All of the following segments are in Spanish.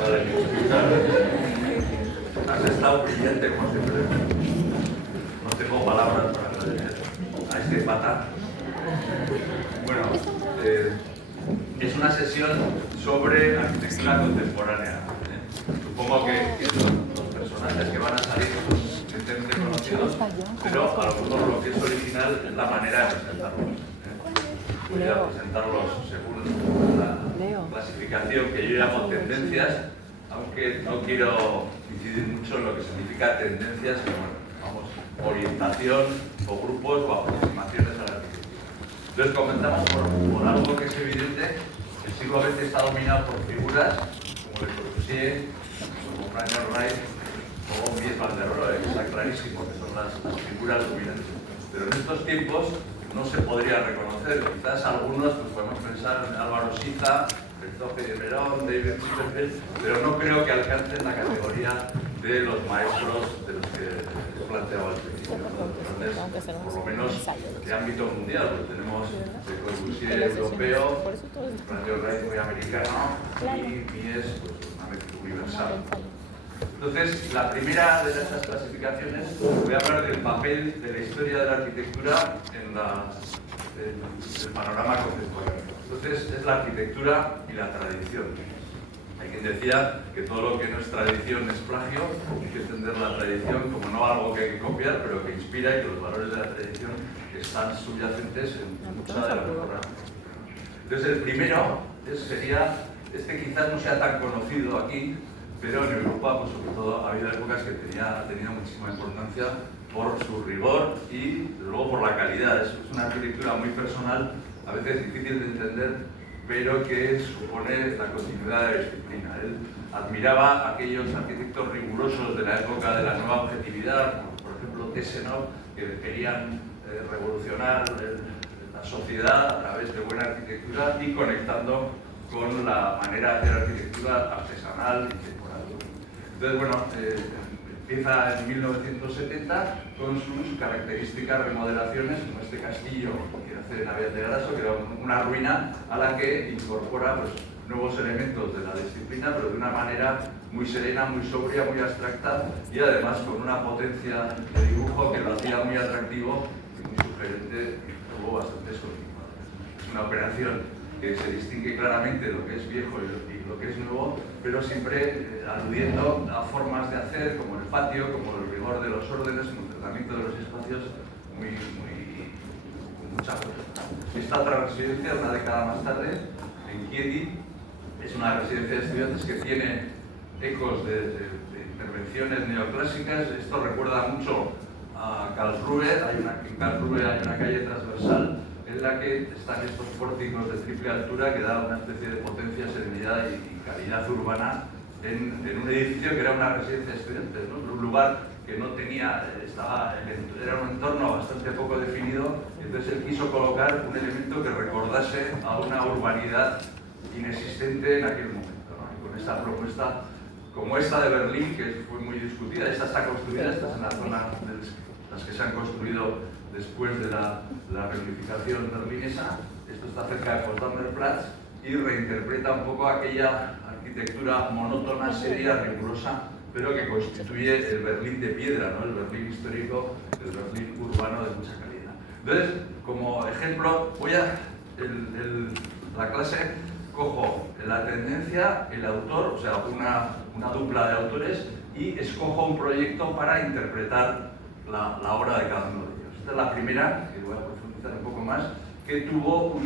Vale, has estado brillante como siempre. No tengo palabras para agradecer a este pata. Bueno, es una sesión sobre arquitectura contemporánea. Supongo que los personajes que van a salir son suficientemente conocidos, pero a lo mejor lo que es original es la manera de presentarlos. Voy a presentarlos según la clasificación que yo llamo tendencias, aunque no quiero incidir mucho en lo que significa tendencias, sino vamos, orientación o grupos o aproximaciones a la arquitectura. Entonces comenzamos por algo que es evidente. El siglo XX está dominado por figuras como Le Corbusier, como Frank Wright o Mies van der Rohe, que está clarísimo que son las figuras dominantes. Pero en estos tiempos no se podría reconocer. Quizás algunos pues podemos pensar en Álvaro Siza, Christophe de Meuron, David Copperfield, pero no creo que alcancen la categoría de los maestros de los que he planteado al principio. Entonces, por lo menos de ámbito mundial, pues tenemos Le Corbusier europeo, Frank Wright muy americano y Mies pues una mezcla universal. Entonces, la primera de estas clasificaciones, voy a hablar del papel de la historia de la arquitectura en el panorama contemporáneo. Entonces, es la arquitectura y la tradición. Hay quien decía que todo lo que no es tradición es plagio, hay que entender la tradición como no algo que hay que copiar, pero que inspira y que los valores de la tradición están subyacentes en mucha de la mejora. Entonces, el primero sería, quizás no sea tan conocido aquí, pero en Europa, pues sobre todo, ha habido épocas que ha tenido muchísima importancia por su rigor y luego por la calidad. Es una arquitectura muy personal, a veces difícil de entender, pero que supone la continuidad de la disciplina. Él admiraba a aquellos arquitectos rigurosos de la época de la nueva objetividad, como por ejemplo Tesenov, que querían revolucionar la sociedad a través de buena arquitectura y conectando con la manera de hacer arquitectura artesanal y temporal. Entonces, bueno, empieza en 1970 con sus características remodelaciones, como este castillo que hace en Avial de Graso, que era una ruina a la que incorpora pues, nuevos elementos de la disciplina, pero de una manera muy serena, muy sobria, muy abstracta y además con una potencia de dibujo que lo hacía muy atractivo y muy sugerente y tuvo bastantes continuadores. Es una operación que se distingue claramente lo que es viejo y lo que es nuevo, pero siempre aludiendo a formas de hacer, como el patio, como el rigor de los órdenes, como el tratamiento de los espacios, con mucha fuerza. Esta otra residencia, una década más tarde, en Chieti, es una residencia de estudiantes que tiene ecos de intervenciones neoclásicas. Esto recuerda mucho a Karlsruhe. En Karlsruhe hay una calle transversal en la que están estos pórticos de triple altura que dan una especie de potencia, serenidad y calidad urbana en un edificio que era una residencia de estudiantes, ¿no? Un lugar que no tenía, era un entorno bastante poco definido, entonces él quiso colocar un elemento que recordase a una urbanidad inexistente en aquel momento, ¿no? Y con esta propuesta, como esta de Berlín, que fue muy discutida, esta está construida, esta es en la zona de las que se han construido después de la reunificación berlinesa. Esto está cerca de Potsdamer Platz y reinterpreta un poco aquella arquitectura monótona, seria, rigurosa, pero que constituye el Berlín de piedra, ¿no? El Berlín histórico, el Berlín urbano de mucha calidad. Entonces, como ejemplo, la clase cojo la tendencia, el autor, o sea, una dupla de autores, y escojo un proyecto para interpretar la obra de cada uno de ellos. Esta es la primera, que voy a profundizar un poco más, que tuvo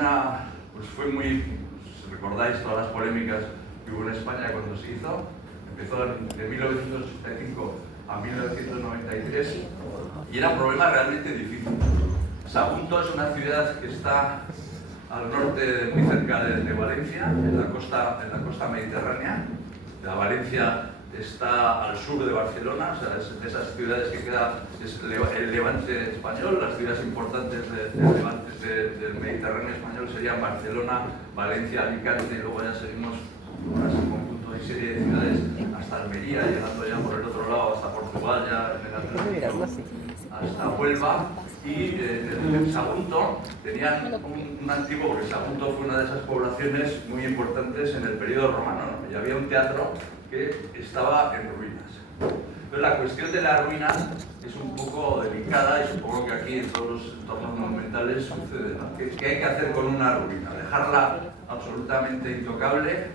pues fue muy, si recordáis todas las polémicas que hubo en España cuando se hizo, empezó de 1985 a 1993 y era un problema realmente difícil. Sagunto es una ciudad que está al norte, muy cerca de Valencia, en la costa mediterránea. La Valencia está al sur de Barcelona, o sea, es de esas ciudades que queda, es el Levante español. Las ciudades importantes del Mediterráneo español serían Barcelona, Valencia, Alicante, y luego ya seguimos con un conjunto de serie de ciudades hasta Almería, llegando ya por el otro lado hasta Portugal, ya en el Atlántico, hasta Huelva. y en Sagunto tenían un antiguo, porque Sagunto fue una de esas poblaciones muy importantes en el periodo romano, ¿no? Y había un teatro que estaba en ruinas. Entonces la cuestión de la ruina es un poco delicada y supongo que aquí en todos los entornos monumentales sucede, ¿no? ¿Qué hay que hacer con una ruina? ¿Dejarla absolutamente intocable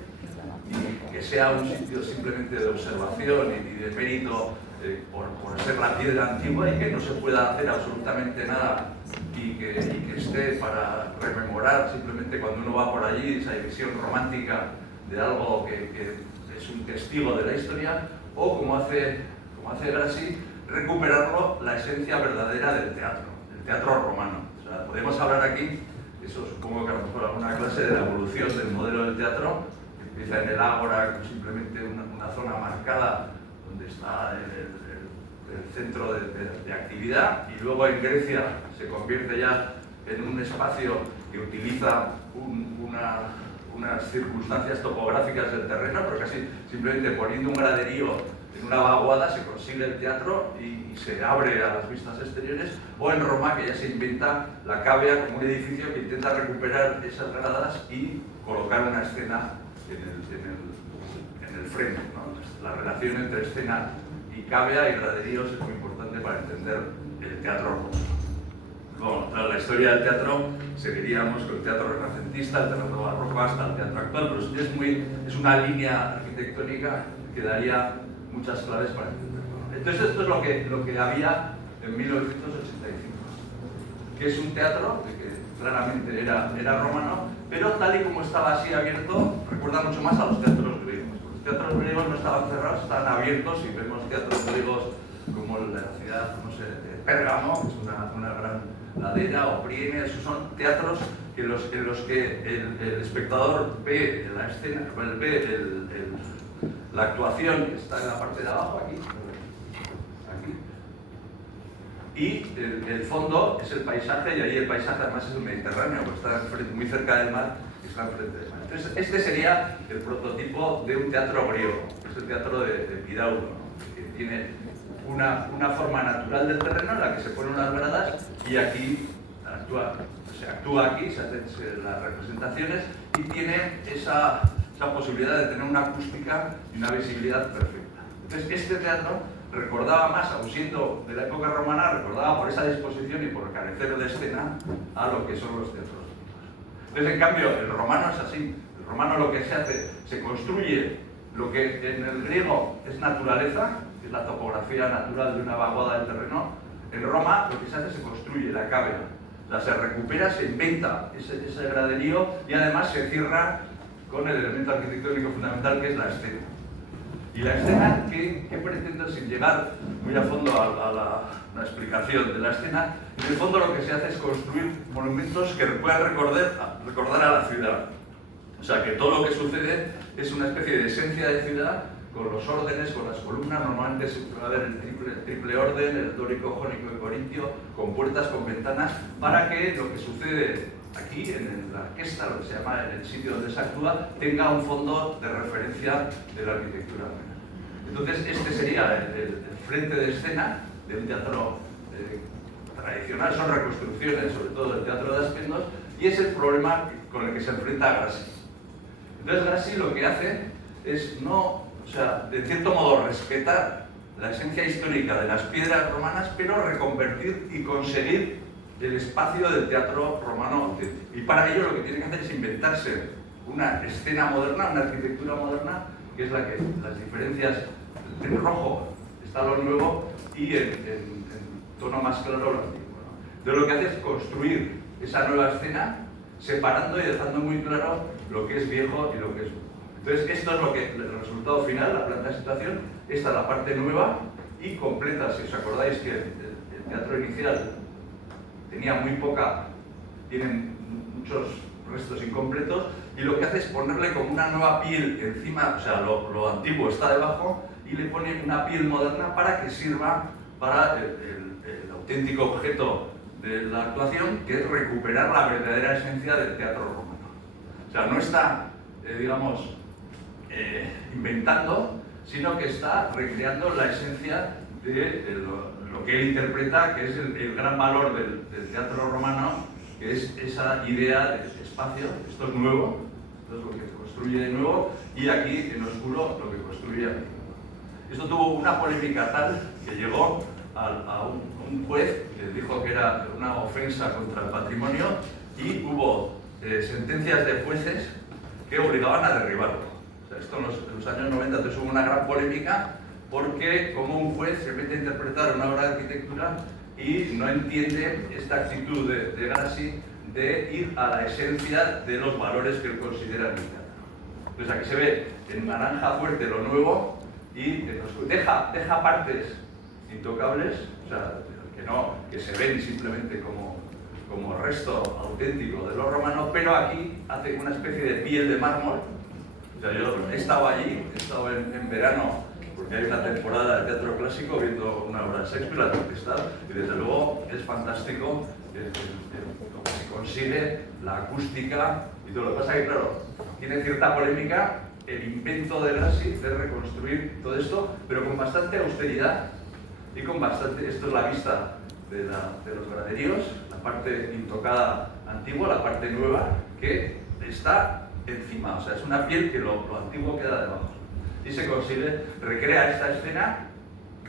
y que sea un sitio simplemente de observación y de mérito por ser la piedra antigua y que no se pueda hacer absolutamente nada y que esté para rememorar simplemente cuando uno va por allí esa visión romántica de algo que es un testigo de la historia, o como hace Grassi, recuperarlo la esencia verdadera del teatro romano? O sea, podemos hablar aquí, eso supongo que a lo mejor alguna clase de la evolución del modelo del teatro, que empieza en el ágora con simplemente una zona marcada donde está el centro de actividad, y luego en Grecia se convierte ya en un espacio que utiliza unas circunstancias topográficas del terreno, pero casi simplemente poniendo un graderío en una vaguada se consigue el teatro y se abre a las vistas exteriores, o en Roma, que ya se inventa la cavea como un edificio que intenta recuperar esas gradas y colocar una escena en el frente, ¿no? La relación entre escena y cavea y graderíos es muy importante para entender el teatro romano. Bueno, tras la historia del teatro seguiríamos con el teatro renacentista, el teatro barroco hasta el teatro actual, pero es una línea arquitectónica que daría muchas claves para entenderlo. Entonces esto es lo que había en 1985, que es un teatro que claramente era romano, pero tal y como estaba así abierto, recuerda mucho más a los teatros griegos. Los teatros griegos no estaban cerrados, estaban abiertos, y vemos teatros griegos como la ciudad, no sé, de Pérgamo, que es una gran ladera, o Priene. Esos son teatros en los que el espectador ve la escena, ve la actuación, que está en la parte de abajo, aquí, y el fondo es el paisaje, y ahí el paisaje además es el Mediterráneo, porque está muy cerca del mar y está enfrente del mar. Entonces este sería el prototipo de un teatro griego, es el teatro de Pidauro, ¿no? Que tiene una forma natural del terreno en la que se ponen unas gradas y aquí se actúa aquí, se hacen las representaciones y tiene esa posibilidad de tener una acústica y una visibilidad perfecta. Entonces este teatro recordaba más, aun siendo de la época romana, recordaba por esa disposición y por carecer de escena a lo que son los teatros. Entonces, en cambio, el romano es así. El romano lo que se hace, se construye lo que en el griego es naturaleza, que es la topografía natural de una vaguada del terreno. En Roma lo que se hace, se construye la cavea. O sea, se recupera, se inventa ese graderío y además se cierra con el elemento arquitectónico fundamental, que es la escena. Y la escena, ¿qué pretende? Sin llegar muy a fondo a la explicación de la escena, en el fondo lo que se hace es construir monumentos que puedan recordar a la ciudad. O sea, que todo lo que sucede es una especie de esencia de ciudad, con los órdenes, con las columnas. Normalmente se va a ver el triple orden, el dórico, jónico y corintio, con puertas, con ventanas, para que lo que sucede aquí en la orquesta, lo que se llama en el sitio donde se actúa, tenga un fondo de referencia de la arquitectura. Entonces este sería el frente de escena de un teatro tradicional. Son reconstrucciones, sobre todo del teatro de Aspendos, y es el problema con el que se enfrenta Grassi. Entonces Grassi lo que hace es de cierto modo respetar la esencia histórica de las piedras romanas, pero reconvertir y conseguir el espacio del teatro romano auténtico. Y para ello lo que tiene que hacer es inventarse una escena moderna, una arquitectura moderna, que es la que las diferencias en rojo está lo nuevo y en tono más claro lo antiguo, ¿no? Entonces lo que hace es construir esa nueva escena, separando y dejando muy claro lo que es viejo y lo que es nuevo. Entonces esto es el resultado final, la planta de situación. Esta es la parte nueva y completa. Si os acordáis que el teatro inicial tenía muy poca, tienen muchos restos incompletos, y lo que hace es ponerle como una nueva piel encima. O sea, lo antiguo está debajo y le pone una piel moderna para que sirva para el auténtico objeto de la actuación, que es recuperar la verdadera esencia del teatro romano. O sea, no está, inventando, sino que está recreando la esencia de lo que él interpreta que es el gran valor del teatro romano, que es esa idea de espacio. Esto es nuevo, esto es lo que se construye de nuevo, y aquí en oscuro lo que construye aquí. Esto tuvo una polémica tal que llegó a un juez que dijo que era una ofensa contra el patrimonio, y hubo sentencias de jueces que obligaban a derribarlo. O sea, esto en los años 90 entonces hubo una gran polémica, porque como un juez se mete a interpretar una obra de arquitectura y no entiende esta actitud de Grassi de ir a la esencia de los valores que él considera en el teatro. Entonces aquí se ve en naranja fuerte lo nuevo, y deja partes intocables, o sea, que se ven simplemente como resto auténtico de lo romano, pero aquí hace una especie de piel de mármol. O sea, yo he estado allí, he estado en verano, porque hay una temporada de teatro clásico viendo una obra de Shakespeare, La Tempestad, y desde luego es fantástico lo que se consigue, la acústica y todo. Lo que pasa es que, claro, tiene cierta polémica el invento de Grassi de reconstruir todo esto, pero con bastante austeridad y con bastante... Esto es la vista de los graderíos, la parte intocada antigua, la parte nueva, que está encima, o sea, es una piel que lo antiguo queda debajo. Y se consigue, recrea esta escena,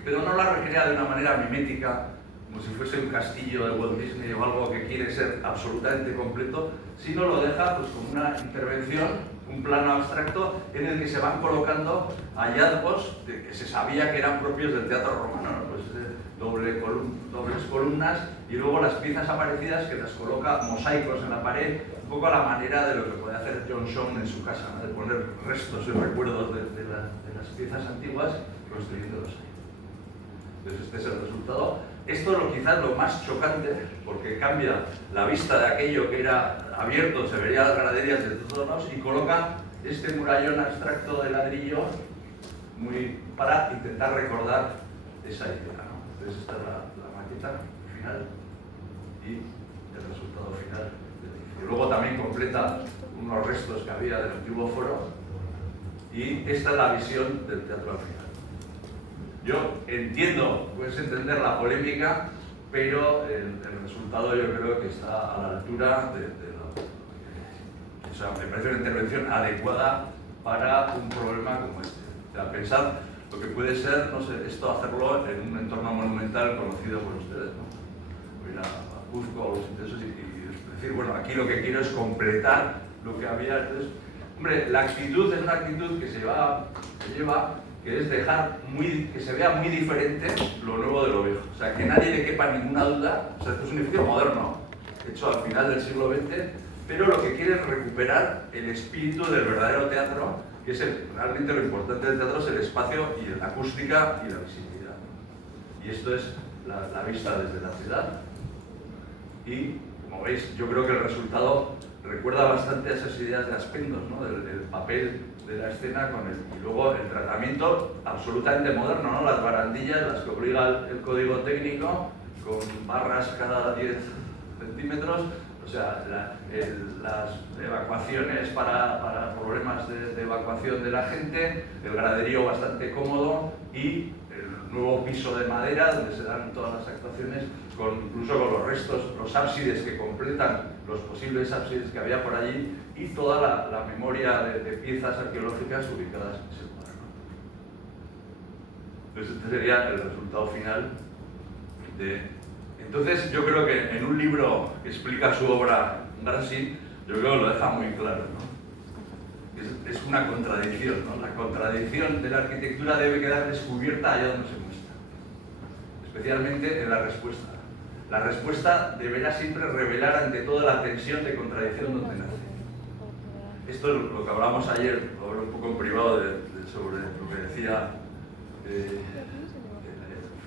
pero no la recrea de una manera mimética, como si fuese un castillo de Walt Disney o algo que quiere ser absolutamente completo, sino lo deja pues con una intervención, un plano abstracto en el que se van colocando hallazgos que se sabía que eran propios del teatro romano, ¿no? Pues dobles columnas, y luego las piezas aparecidas que las coloca mosaicos en la pared, un poco a la manera de lo que puede hacer John Shone en su casa, ¿no? De poner restos y recuerdos de las piezas antiguas, construyéndolos ahí. Entonces este es el resultado. Esto es quizás lo más chocante, porque cambia la vista de aquello que era abierto, se vería las graderías de todos lados, y coloca este murallón abstracto de ladrillo para intentar recordar esa idea, ¿no? Entonces esta es la maqueta final y el resultado final. Y luego también completa unos restos que había del antiguo foro, y esta es la visión del teatro al final. Yo entiendo, puedes entender la polémica, pero el resultado yo creo que está a la altura o sea, me parece una intervención adecuada para un problema como este. O sea, pensad lo que puede ser, no sé, esto hacerlo en un entorno monumental conocido por ustedes, ¿no? Ir a Cuzco o los intensos y decir, bueno, aquí lo que quiero es completar lo que había. Entonces, hombre, la actitud es una actitud que se lleva, que es dejar que se vea muy diferente lo nuevo de lo viejo. O sea, que nadie le quepa ninguna duda. O sea, esto es un edificio moderno, hecho al final del siglo XX, pero lo que quiere es recuperar el espíritu del verdadero teatro, que es realmente lo importante del teatro, es el espacio y la acústica y la visibilidad. Y esto es la vista desde la ciudad. Y, como veis, yo creo que el resultado recuerda bastante a esas ideas de Aspendos, ¿no? Del papel de la escena y luego el tratamiento absolutamente moderno, ¿no? Las barandillas, las que obliga el código técnico, con barras cada 10 centímetros, o sea, las evacuaciones para problemas de evacuación de la gente, el graderío bastante cómodo y el nuevo piso de madera donde se dan todas las actuaciones, incluso con los restos, los ábsides que completan los posibles ábsides que había por allí, y toda la memoria de piezas arqueológicas ubicadas en ese lugar, ¿no? Entonces este sería el resultado final Entonces yo creo que en un libro que explica su obra Grassi, yo creo que lo deja muy claro, ¿no? Es una contradicción, ¿no? La contradicción de la arquitectura debe quedar descubierta allá donde se muestra, especialmente en la respuesta. La respuesta deberá siempre revelar ante toda la tensión de contradicción donde nace. Esto es lo que hablamos ayer, lo hablé un poco en privado sobre lo que decía el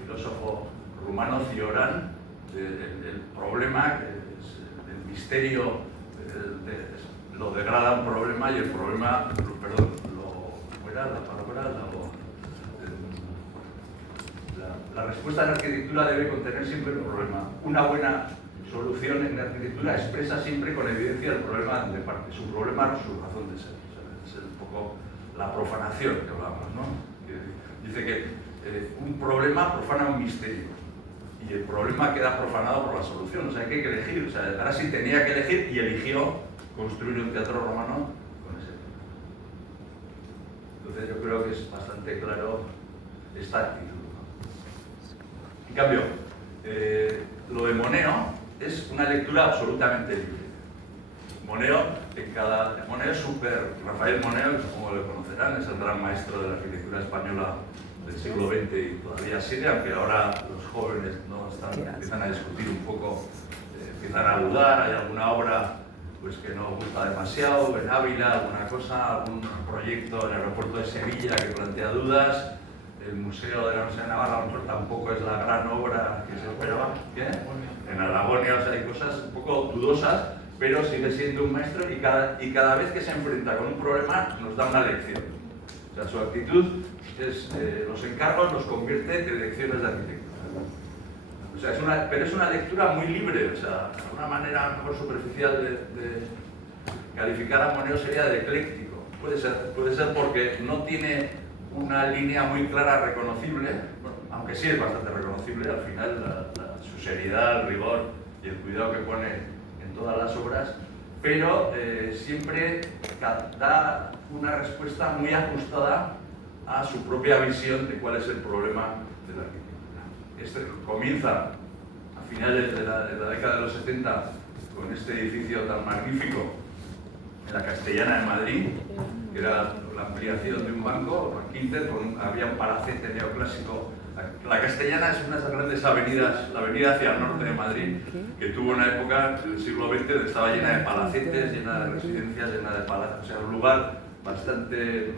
filósofo rumano Cioran, del problema, que es el misterio, lo degrada un problema, y el problema, perdón, ¿cómo era la palabra? La respuesta de la arquitectura debe contener siempre el problema. Una buena solución en la arquitectura expresa siempre con evidencia el problema de parte, su problema, su razón de ser. O sea, es un poco la profanación que hablamos, ¿no? Que dice que un problema profana un misterio. y el problema queda profanado por la solución. O sea, hay que elegir. O sea, ahora sí tenía que elegir y eligió construir un teatro romano con ese tema. Entonces yo creo que es bastante claro esta actitud, ¿no? En cambio, lo de Moneo es una lectura absolutamente libre. Moneo es Rafael Moneo, supongo que lo conocerán, es el gran maestro de la arquitectura española del siglo XX y todavía sigue, aunque ahora los jóvenes empiezan a discutir un poco, empiezan a dudar. Hay alguna obra pues, que no gusta demasiado, en Ávila, alguna cosa, algún proyecto en el aeropuerto de Sevilla que plantea dudas. El Museo de la Universidad de Navarra a lo mejor tampoco es la gran obra que se esperaba. ¿Qué? En Aragonia, o sea, hay cosas un poco dudosas, pero sigue siendo un maestro y cada vez que se enfrenta con un problema nos da una lección. O sea, su actitud es, los encargos los convierte en lecciones de arquitectura. O sea, pero es una lectura muy libre, o sea, una manera a lo mejor superficial de calificar a Moneo sería de ecléctico. Puede ser porque no tiene una línea muy clara reconocible, bueno, aunque sí es bastante reconocible, al final su seriedad, el rigor y el cuidado que pone en todas las obras, pero siempre da una respuesta muy ajustada a su propia visión de cuál es el problema de la arquitectura. Comienza a finales de la década de los 70 con este edificio tan magnífico en la Castellana de Madrid, que era la ampliación de un banco, Bankinter, había un palacete neoclásico. La Castellana es una de esas grandes avenidas, la avenida hacia el norte de Madrid, que tuvo una época del siglo XX donde estaba llena de palacetes, llena de residencias, llena de palacios, o sea, un lugar bastante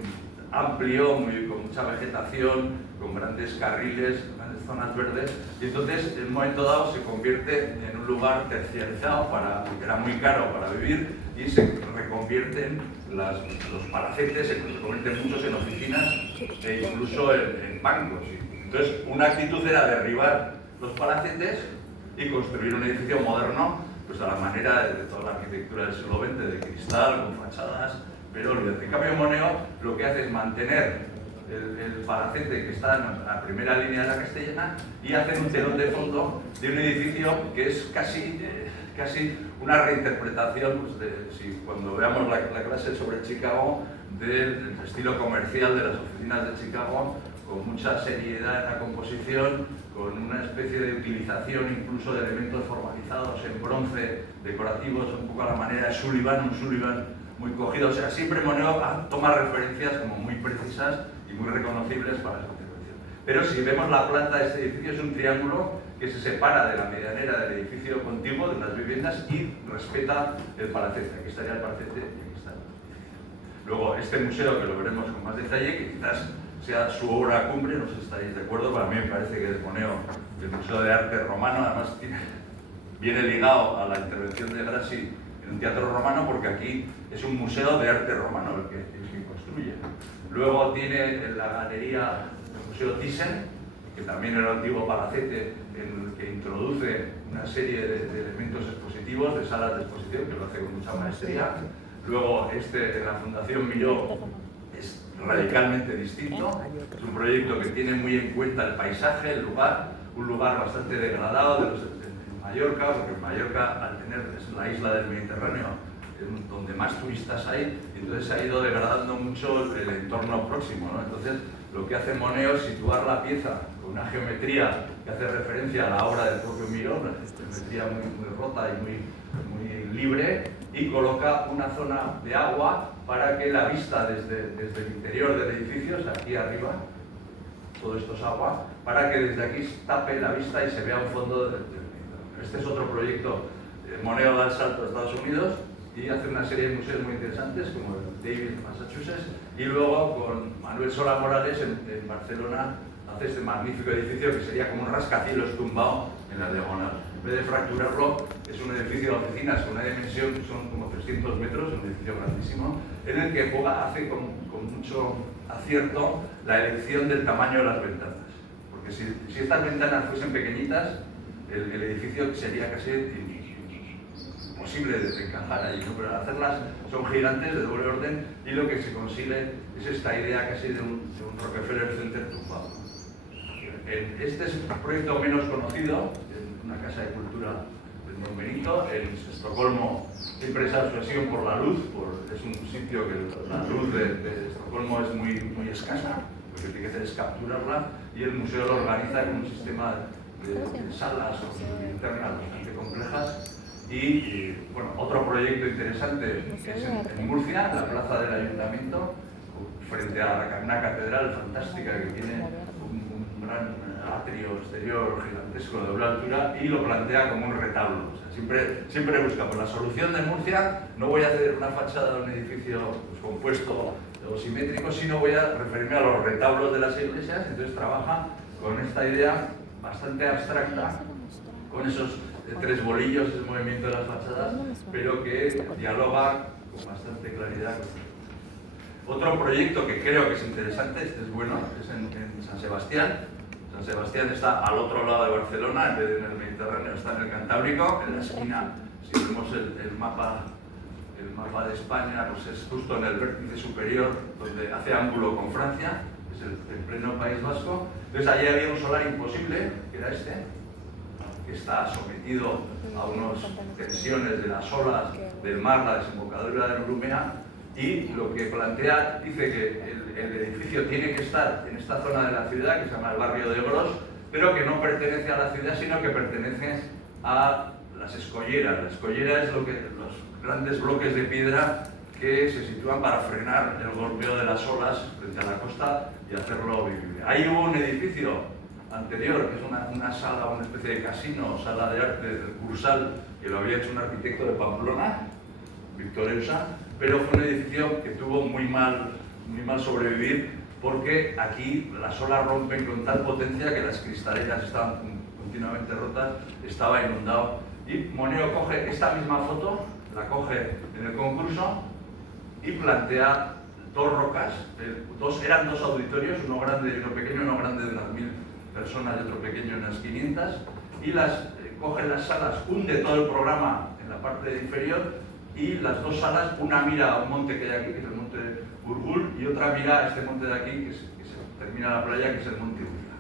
amplio, con mucha vegetación, con grandes carriles, grandes zonas verdes, y entonces en un momento dado se convierte en un lugar terciarizado, porque era muy caro para vivir, y se reconvierten los palacetes, se convierten muchos en oficinas e incluso en bancos. Entonces, una actitud era derribar los palacetes y construir un edificio moderno, pues a la manera de toda la arquitectura del siglo XX, de cristal, con fachadas, pero en cambio Moneo lo que hace es mantener el palacete que está en la primera línea de la Castellana y hacer un telón de fondo de un edificio que es casi una reinterpretación, pues cuando veamos la clase sobre Chicago, del estilo comercial de las oficinas de Chicago, con mucha seriedad en la composición, con una especie de utilización incluso de elementos formalizados en bronce, decorativos, un poco a la manera de Sullivan, un Sullivan muy cogido. O sea, siempre Moneo toma referencias como muy precisas y muy reconocibles para esa intervención. Pero si vemos la planta de este edificio, es un triángulo que se separa de la medianera del edificio contiguo, de las viviendas, y respeta el palacete. Aquí estaría el palacete y aquí está el edificio. Luego, este museo, que lo veremos con más detalle, que quizás sea su obra cumbre, no sé si estaréis de acuerdo, para mí me parece que de Moneo, el Museo de Arte Romano, además viene ligado a la intervención de Grassi en un teatro romano, porque aquí es un museo de arte romano el que construye. Luego tiene la galería del Museo Thyssen, que también era un antiguo palacete en el que introduce una serie de elementos expositivos, de salas de exposición, que lo hace con mucha maestría. Luego de la Fundación Miró es radicalmente distinto, es un proyecto que tiene muy en cuenta el paisaje, el lugar, un lugar bastante degradado de Mallorca, porque en Mallorca, al tener, es la isla del Mediterráneo, donde más turistas hay, entonces se ha ido degradando mucho el entorno próximo, ¿no? Entonces, lo que hace Moneo es situar la pieza con una geometría que hace referencia a la obra del propio Miró, una geometría muy rota y muy libre, y coloca una zona de agua para que la vista desde el interior del edificio, o sea, aquí arriba, todo esto es agua, para que desde aquí tape la vista y se vea un fondo del Mediterráneo. Este es otro proyecto. Moneo da el salto a Estados Unidos y hace una serie de museos muy interesantes, como el Davis, Massachusetts, y luego con Manuel Solá Morales en Barcelona hace este magnífico edificio que sería como un rascacielos tumbado en la diagonal. En vez de fracturarlo, es un edificio de oficinas con una dimensión que son como 300 metros, un edificio grandísimo, en el que hace con mucho acierto la elección del tamaño de las ventanas. Porque si estas ventanas fuesen pequeñitas, el edificio sería casi imposible de encajar allí, ¿no? Pero al hacerlas son gigantes de doble orden y lo que se consigue es esta idea casi de un Rockefeller Center tumbado. Este es un proyecto menos conocido, en una casa de cultura de Don Benito, en Estocolmo. Siempre esa obsesión por la luz, es un sitio que la luz de Estocolmo es muy escasa, lo que tiene que hacer es capturarla, y el museo lo organiza en un sistema de salas internas bastante complejas. Y bueno, otro proyecto interesante es en Murcia, en la plaza del Ayuntamiento, frente a una catedral fantástica que tiene un gran atrio exterior gigantesco de doble altura, y lo plantea como un retablo. O sea, siempre buscamos la solución de Murcia. No voy a hacer una fachada de un edificio compuesto o simétrico, sino voy a referirme a los retablos de las iglesias. Entonces trabaja con esta idea bastante abstracta, con esos tres bolillos, el movimiento de las fachadas, pero que dialoga con bastante claridad. Otro proyecto que creo que es interesante, este es bueno, es en San Sebastián. San Sebastián está al otro lado de Barcelona, en vez de en el Mediterráneo, está en el Cantábrico, en la esquina. Si vemos el mapa de España, pues es justo en el vértice superior, donde hace ángulo con Francia, es el pleno País Vasco. Entonces allí había un solar imposible, que era este, que está sometido a unas tensiones de las olas del mar, la desembocadura del Urumea, y lo que plantea, dice que el edificio tiene que estar en esta zona de la ciudad, que se llama el barrio de Gros, pero que no pertenece a la ciudad, sino que pertenece a las escolleras. La escollera es los grandes bloques de piedra que se sitúan para frenar el golpeo de las olas frente a la costa y hacerlo vivible. Ahí hubo un edificio anterior, que es una sala, una especie de casino, sala de arte del Cursal, que lo había hecho un arquitecto de Pamplona, Víctor Eusa, pero fue un edificio que tuvo muy mal sobrevivir, porque aquí las olas rompen con tal potencia que las cristaleras estaban continuamente rotas, estaba inundado. Y Moneo coge esta misma foto, la coge en el concurso y plantea dos rocas, eran dos auditorios, uno grande y uno pequeño, uno grande de unas 1000 personas y otro pequeño unas 500, y coge las salas, hunde todo el programa en la parte inferior, y las dos salas, una mira a un monte que hay aquí, que es el monte Burgul, y otra mira a este monte de aquí, que se termina la playa, que es el monte Urria.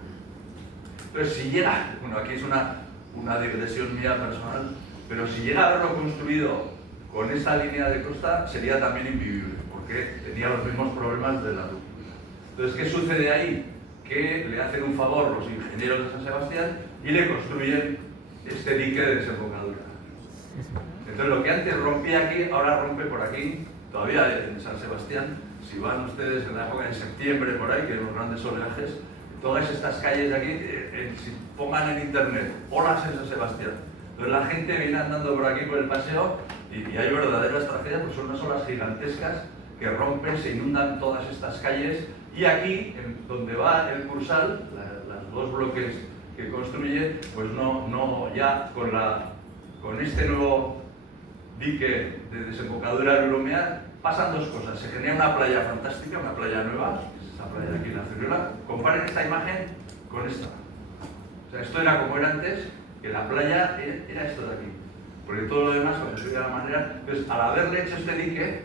Entonces, si llega, bueno, aquí es una digresión mía personal, pero si llega a haberlo construido con esa línea de costa, sería también invivible, porque tenía los mismos problemas de la luz. Entonces, ¿qué sucede ahí? Que le hacen un favor los ingenieros de San Sebastián y le construyen este dique de desembocadura. Entonces, lo que antes rompía aquí, ahora rompe por aquí, todavía en San Sebastián. Si van ustedes en la época de septiembre por ahí, que hay unos grandes oleajes, todas estas calles de aquí, si pongan en internet, olas en San Sebastián. Entonces la gente viene andando por aquí por el paseo y hay verdaderas tragedias, pues son unas olas gigantescas que rompen, se inundan todas estas calles, y aquí, donde va el Cursal, los dos bloques que construye, pues ya con este nuevo dique de desembocadura del Urumea, pasan dos cosas. Se genera una playa fantástica, una playa nueva, esa playa de aquí en la Ciriola. Comparen esta imagen con esta. O sea, esto era como era antes, que la playa era esto de aquí. Porque todo lo demás, cuando se de la manera. Entonces, al haberle hecho este dique,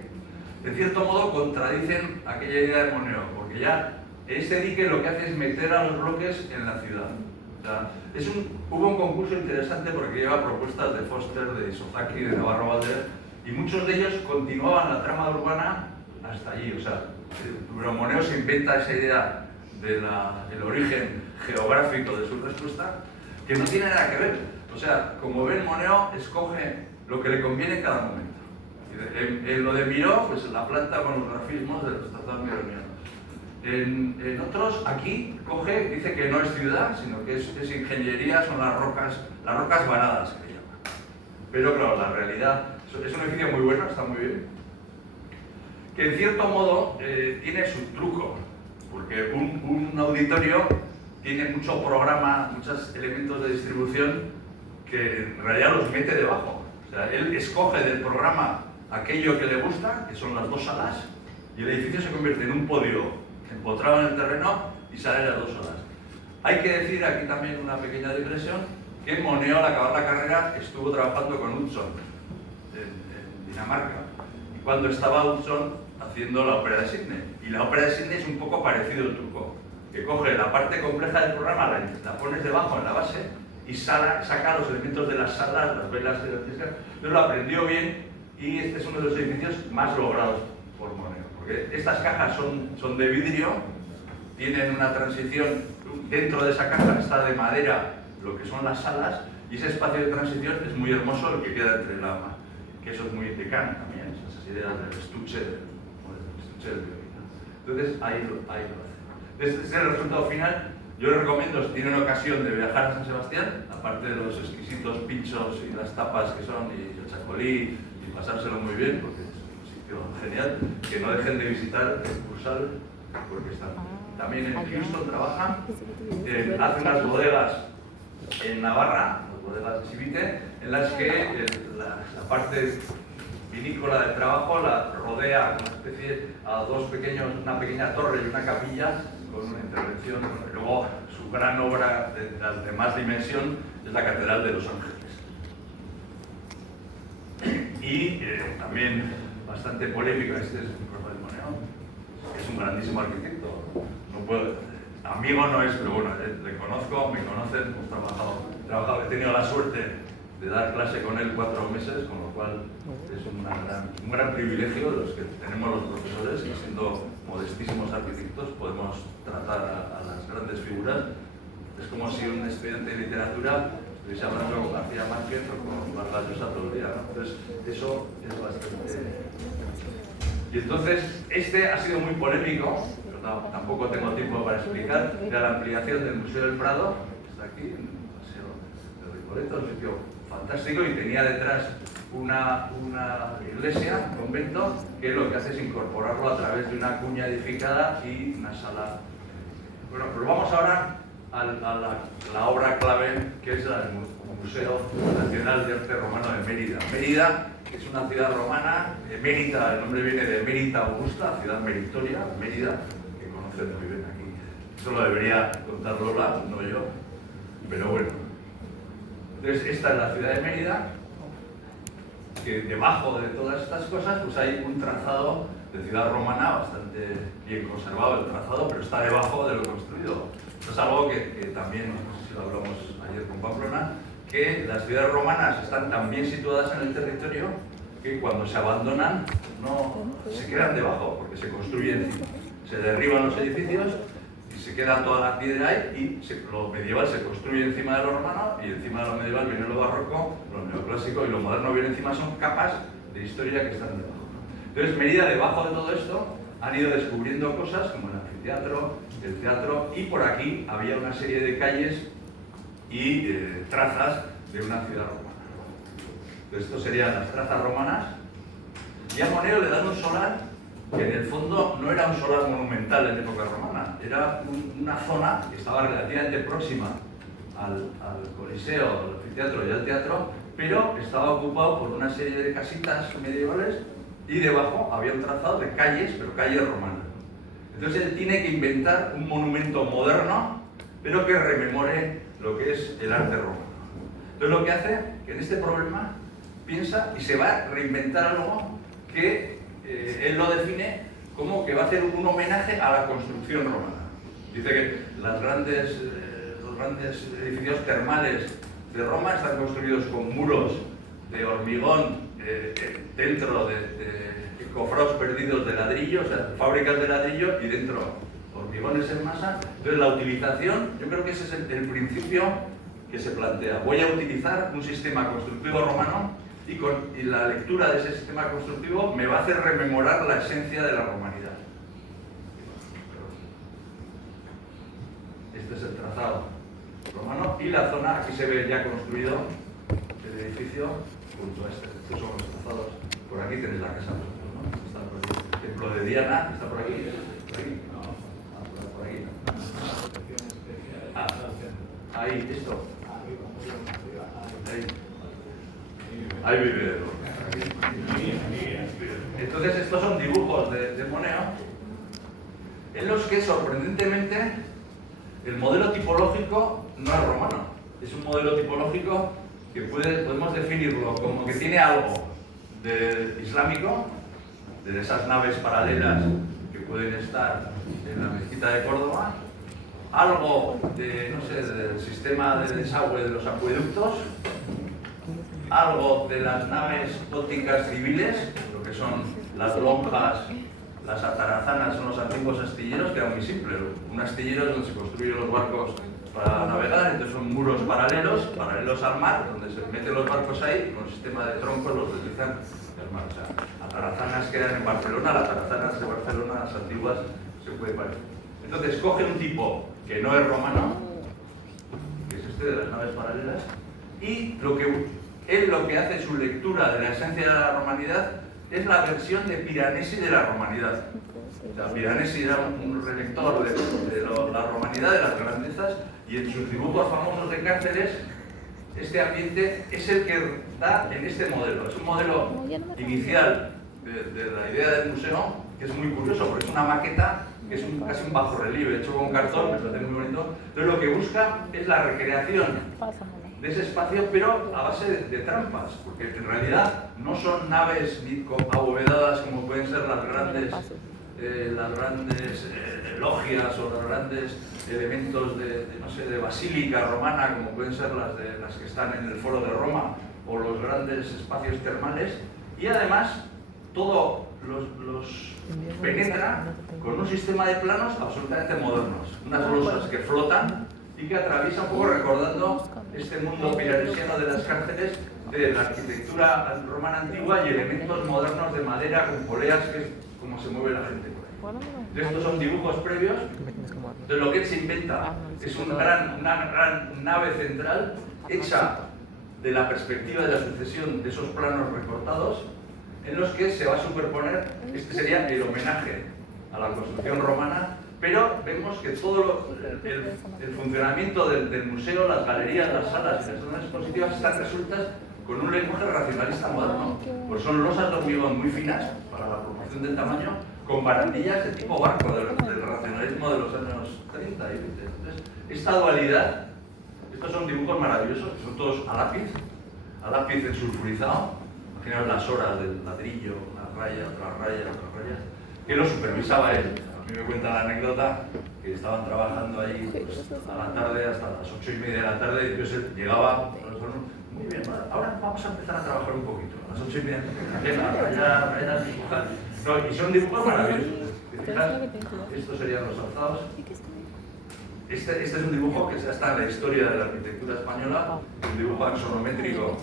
en cierto modo contradicen aquella idea de Moneo, porque ya este dique lo que hace es meter a los bloques en la ciudad. O sea, hubo un concurso interesante porque lleva propuestas de Foster, de Isozaki, de Navarro Valder, y muchos de ellos continuaban la trama urbana hasta allí. O sea, pero Moneo se inventa esa idea del origen geográfico de su respuesta, que no tiene nada que ver. O sea, como ven, Moneo escoge lo que le conviene en cada momento. En lo de Miró, pues la planta con los grafismos de los tratados mironianos. En otros, aquí dice que no es ciudad, sino que es ingeniería, son las rocas varadas, que llaman. Pero claro, la realidad, es un edificio muy bueno, está muy bien, que en cierto modo tiene su truco, porque un auditorio tiene mucho programa, muchos elementos de distribución que en realidad los mete debajo. O sea, él escoge del programa aquello que le gusta, que son las dos salas, y el edificio se convierte en un podio empotrado en el terreno y sale las dos salas. Hay que decir aquí también una pequeña digresión, que Moneo al acabar la carrera estuvo trabajando con Utzon en Dinamarca, y cuando estaba Utzon haciendo la ópera de Sydney, y la ópera de Sydney es un poco parecido al truco. que coge la parte compleja del programa, la pones debajo en la base y saca los elementos de las salas, las velas eléctricas. Entonces lo aprendió bien y este es uno de los edificios más logrados por Moneo, porque estas cajas son de vidrio, tienen una transición, dentro de esa caja está de madera lo que son las salas, y ese espacio de transición es muy hermoso, el que queda entre que eso es muy de Kant también, esas ideas del estuche del violín. Entonces ahí lo hace. Este es el resultado final. Yo les recomiendo, si tienen ocasión de viajar a San Sebastián, aparte de los exquisitos pinchos y las tapas que son, y el chacolí, y pasárselo muy bien, porque es un sitio genial, que no dejen de visitar el Cursal, porque están. También en Houston trabajan, hacen unas bodegas en Navarra, las bodegas de Sivite, en las que la parte vinícola del trabajo la rodea una especie una pequeña torre y una capilla con una intervención. Luego su gran obra de más dimensión es la Catedral de Los Ángeles. Y también bastante polémico, este es Rafael Moneo, es un grandísimo arquitecto. No puedo, amigo no es, pero bueno, le conozco, me conocen, hemos trabajado, he tenido la suerte de dar clase con él 4 meses, con lo cual es un gran privilegio los que tenemos los profesores, que siendo modestísimos arquitectos podemos tratar a las grandes figuras. Es como si un estudiante de literatura estuviese hablando con García Márquez o con Vargas Llosa todo el día, ¿no? Entonces eso es bastante... Y entonces este ha sido muy polémico, pero tampoco tengo tiempo para explicar, era la ampliación del Museo del Prado, que está aquí en el Paseo de Recoleto, un sitio fantástico, y tenía detrás una iglesia, un convento, que lo que hace es incorporarlo a través de una cuña edificada y una sala. Bueno, pues vamos ahora a la obra clave, que es el Museo Nacional de Arte Romano de Mérida. Mérida es una ciudad romana, Mérida, el nombre viene de Mérita Augusta, ciudad meritoria, Mérida, que conocen muy bien aquí. Eso lo debería contar Lola, no yo, pero bueno. Entonces, esta es la ciudad de Mérida, que debajo de todas estas cosas pues hay un trazado de ciudad romana bastante bien conservado el trazado, pero está debajo de lo construido. Esto es algo que también, no sé si lo hablamos ayer con Pamplona, que las ciudades romanas están tan bien situadas en el territorio que cuando se abandonan no se quedan debajo, porque se construyen encima. Se derriban los edificios y se queda toda la piedra ahí, y lo medieval se construye encima de lo romano, y encima de lo medieval viene lo barroco, lo neoclásico, y lo moderno viene encima. Son capas de historia que están debajo. Entonces, Mérida, debajo de todo esto, han ido descubriendo cosas como el anfiteatro, el teatro, y por aquí había una serie de calles y trazas de una ciudad romana. Entonces, esto serían las trazas romanas, y a Moneo le dan un solar que en el fondo no era un solar monumental en época romana, era una zona que estaba relativamente próxima al Coliseo, al anfiteatro y al teatro, pero estaba ocupado por una serie de casitas medievales, y debajo había un trazado de calles, pero calles romanas. Entonces él tiene que inventar un monumento moderno, pero que rememore lo que es el arte romano. Entonces lo que hace, que en este problema piensa y se va a reinventar algo que él lo define como que va a hacer un homenaje a la construcción romana. Dice que los grandes edificios termales de Roma están construidos con muros de hormigón dentro de cofrados perdidos de ladrillo, o sea, fábricas de ladrillo, y dentro hormigones en masa. Entonces la utilización, yo creo que ese es el principio que se plantea. Voy a utilizar un sistema constructivo romano, y la lectura de ese sistema constructivo me va a hacer rememorar la esencia de la romanidad. Este es el trazado romano, y la zona, aquí se ve ya construido el edificio junto a este. Estos son los trazados. Por aquí tenéis la casa, ¿no? Está por aquí. El templo de Diana, está por aquí. ¿Por aquí? No, por aquí no. Ahí, esto. Ahí vive. Entonces estos son dibujos de Moneo, en los que sorprendentemente el modelo tipológico no es romano. Es un modelo tipológico que podemos definirlo como que tiene algo de islámico, de esas naves paralelas que pueden estar en la mezquita de Córdoba, algo de, no sé, del sistema de desagüe de los acueductos, algo de las naves góticas civiles, lo que son las lonjas, las atarazanas, son los antiguos astilleros, que era muy simple. Un astillero es donde se construyen los barcos para navegar, entonces son muros paralelos al mar, donde se meten los barcos ahí, con un sistema de troncos los deslizan al mar. O sea, atarazanas quedan en Barcelona, las atarazanas de Barcelona, las antiguas, se puede parecer. Entonces coge un tipo que no es romano, que es este de las naves paralelas, y él lo que hace, su lectura de la esencia de la romanidad, es la versión de Piranesi de la romanidad. O sea, Piranesi era un relector de la romanidad, de las grandezas, y en sus dibujos famosos de cárceles, este ambiente es el que da en este modelo. Es un modelo inicial de la idea del museo, que es muy curioso, porque es una maqueta que es casi un bajorrelieve hecho con cartón, me parece muy bonito. Entonces lo que busca es la recreación de ese espacio, pero a base de trampas, porque en realidad no son naves ni abovedadas como pueden ser las grandes logias o los grandes elementos no sé, de basílica romana, como pueden ser las que están en el Foro de Roma, o los grandes espacios termales, y además todo los penetra con un sistema de planos absolutamente modernos, unas losas que flotan y que atraviesa un poco, recordando este mundo piranesiano de las cárceles, de la arquitectura romana antigua y elementos modernos de madera con poleas, que es como se mueve la gente por ahí. Estos son dibujos previos. Entonces lo que él se inventa es una gran nave central hecha de la perspectiva de la sucesión de esos planos recortados, en los que se va a superponer, este sería el homenaje a la construcción romana, pero vemos que todo el funcionamiento del museo, las galerías, las salas y las zonas expositivas están resueltas con un lenguaje racionalista moderno. Pues son losas de hormigón muy finas para la proporción del tamaño, con barandillas de tipo barco del racionalismo de los años 30 y 20. Entonces, esta dualidad, estos son dibujos maravillosos, son todos a lápiz ensulfurizado. Imaginaos las horas del ladrillo, una raya, otra raya, otra raya, que lo supervisaba él. A mí me cuenta la anécdota que estaban trabajando ahí pues, a la tarde, hasta las 8:30 de la tarde, y entonces él llegaba, muy bien, ahora vamos a empezar a trabajar un poquito, a las 8:30, rayas, dibujar. No, y son dibujos maravillosos. Estos serían los alzados. Este es un dibujo que ya está en la historia de la arquitectura española, un dibujo axonométrico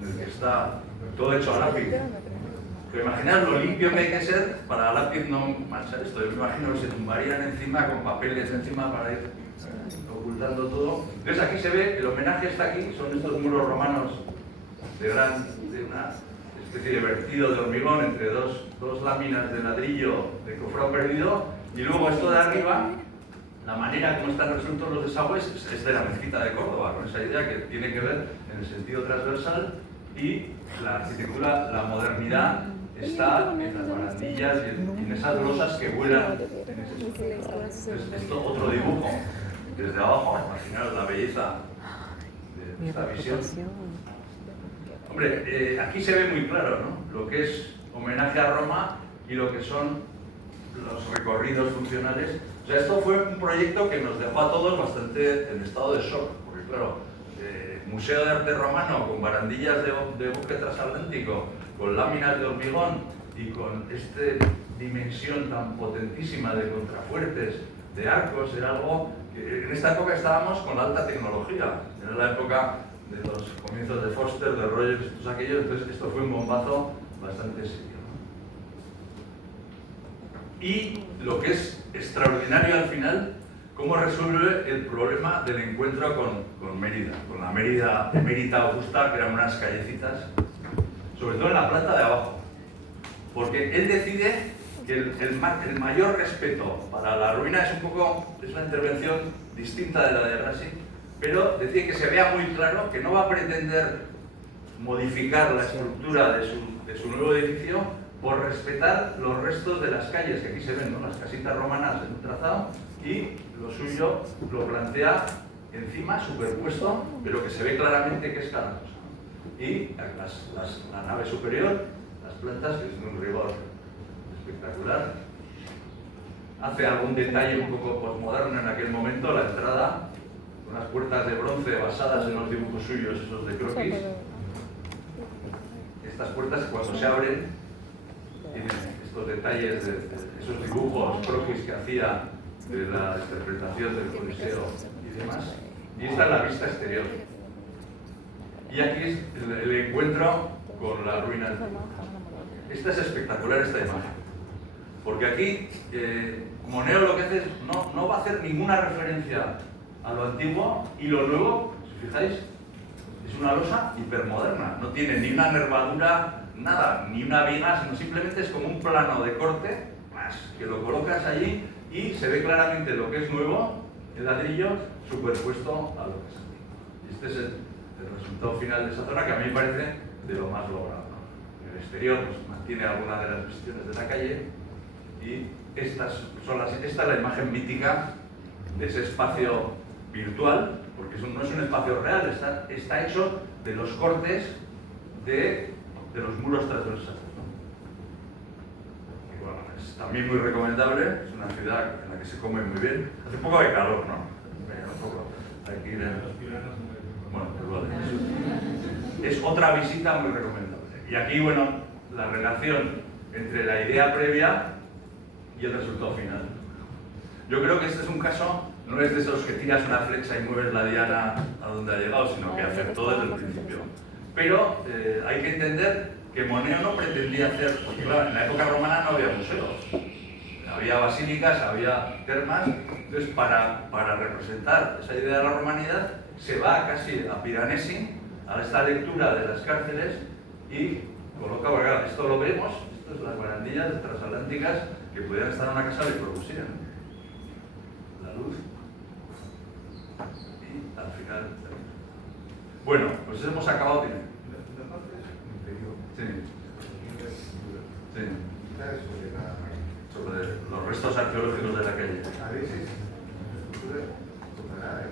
en el que está todo hecho a lápiz. Pero imaginad lo limpio que hay que ser para a lápiz no manchar esto. Yo me imagino que se tumbarían encima con papeles encima para ir ocultando todo. Entonces aquí se ve, el homenaje está aquí, son estos muros romanos de una especie de vertido de hormigón entre dos láminas de ladrillo de cofrado perdido, y luego esto de arriba, la manera como están resueltos los desagües es de la mezquita de Córdoba, con esa idea que tiene que ver en el sentido transversal, y la arquitectura, la modernidad está en las barandillas y en esas losas que vuelan en ese espacio. Es otro dibujo desde abajo, imaginaos la belleza de esta visión. Hombre, aquí se ve muy claro, ¿no?, lo que es homenaje a Roma y lo que son los recorridos funcionales. O sea, esto fue un proyecto que nos dejó a todos bastante en estado de shock, porque claro, Museo de Arte Romano con barandillas de buque transatlántico, con láminas de hormigón y con esta dimensión tan potentísima de contrafuertes, de arcos, era algo que en esta época estábamos con la alta tecnología. Era la época de los comienzos de Foster, de Rogers, todos aquellos, entonces esto fue un bombazo bastante serio, ¿no? Y lo que es extraordinario al final, cómo resuelve el problema del encuentro con Mérida, con la Mérida emérita Augusta, que eran unas callecitas, sobre todo en la planta de abajo. Porque él decide que el mayor respeto para la ruina es una intervención distinta de la de Rasi, pero decide que se vea muy claro que no va a pretender modificar la estructura de su nuevo edificio por respetar los restos de las calles que aquí se ven, ¿no?, las casitas romanas en un trazado, y lo suyo lo plantea encima, superpuesto, pero que se ve claramente que es cada cosa. Y la nave superior, las plantas, que es de un rigor espectacular. Hace algún detalle un poco postmoderno en aquel momento, la puertas de bronce basadas en los dibujos suyos, esos de croquis. Estas puertas, cuando se abren, tienen estos detalles de esos dibujos croquis que hacía de la interpretación del Coliseo y demás. Y esta es la vista exterior. Y aquí es el encuentro con la ruina antigua. Esta es espectacular, esta imagen. Porque aquí Moneo lo que hace es no va a hacer ninguna referencia a lo antiguo, y lo nuevo, si fijáis, es una losa hipermoderna. No tiene ni una nervadura, nada, ni una viga, sino simplemente es como un plano de corte, más que lo colocas allí y se ve claramente lo que es nuevo, el ladrillo, superpuesto a lo que es antiguo. Y este es el resultado final de esa zona, que a mí me parece de lo más logrado, ¿no? En el exterior pues, mantiene algunas de las visiones de la calle, y esta es la imagen mítica de ese espacio virtual, porque no es un espacio real, está hecho de los cortes de los muros transversales, ¿no? Y bueno, es también muy recomendable, es una ciudad en la que se come muy bien. Hace un poco de calor, ¿no? Un poco. Hay que ir bueno, pues vale. Es otra visita muy recomendable. Y aquí, bueno, la relación entre la idea previa y el resultado final. Yo creo que este es un caso, no es de esos que tiras una flecha y mueves la diana a donde ha llegado, sino que acertó desde el principio. Pero hay que entender que Moneo no pretendía hacer, porque claro, en la época romana no había museos, había basílicas, había termas. Entonces para representar esa idea de la romanidad se va casi a Piranesi, a esta lectura de las cárceles, y coloca, porque claro, esto lo vemos, esto es las barandillas transatlánticas que pudieran estar en una casa de Le Corbusier. La luz. Y al final... Bueno, pues hemos acabado. Sí. Sí. Sobre los restos arqueológicos de la calle.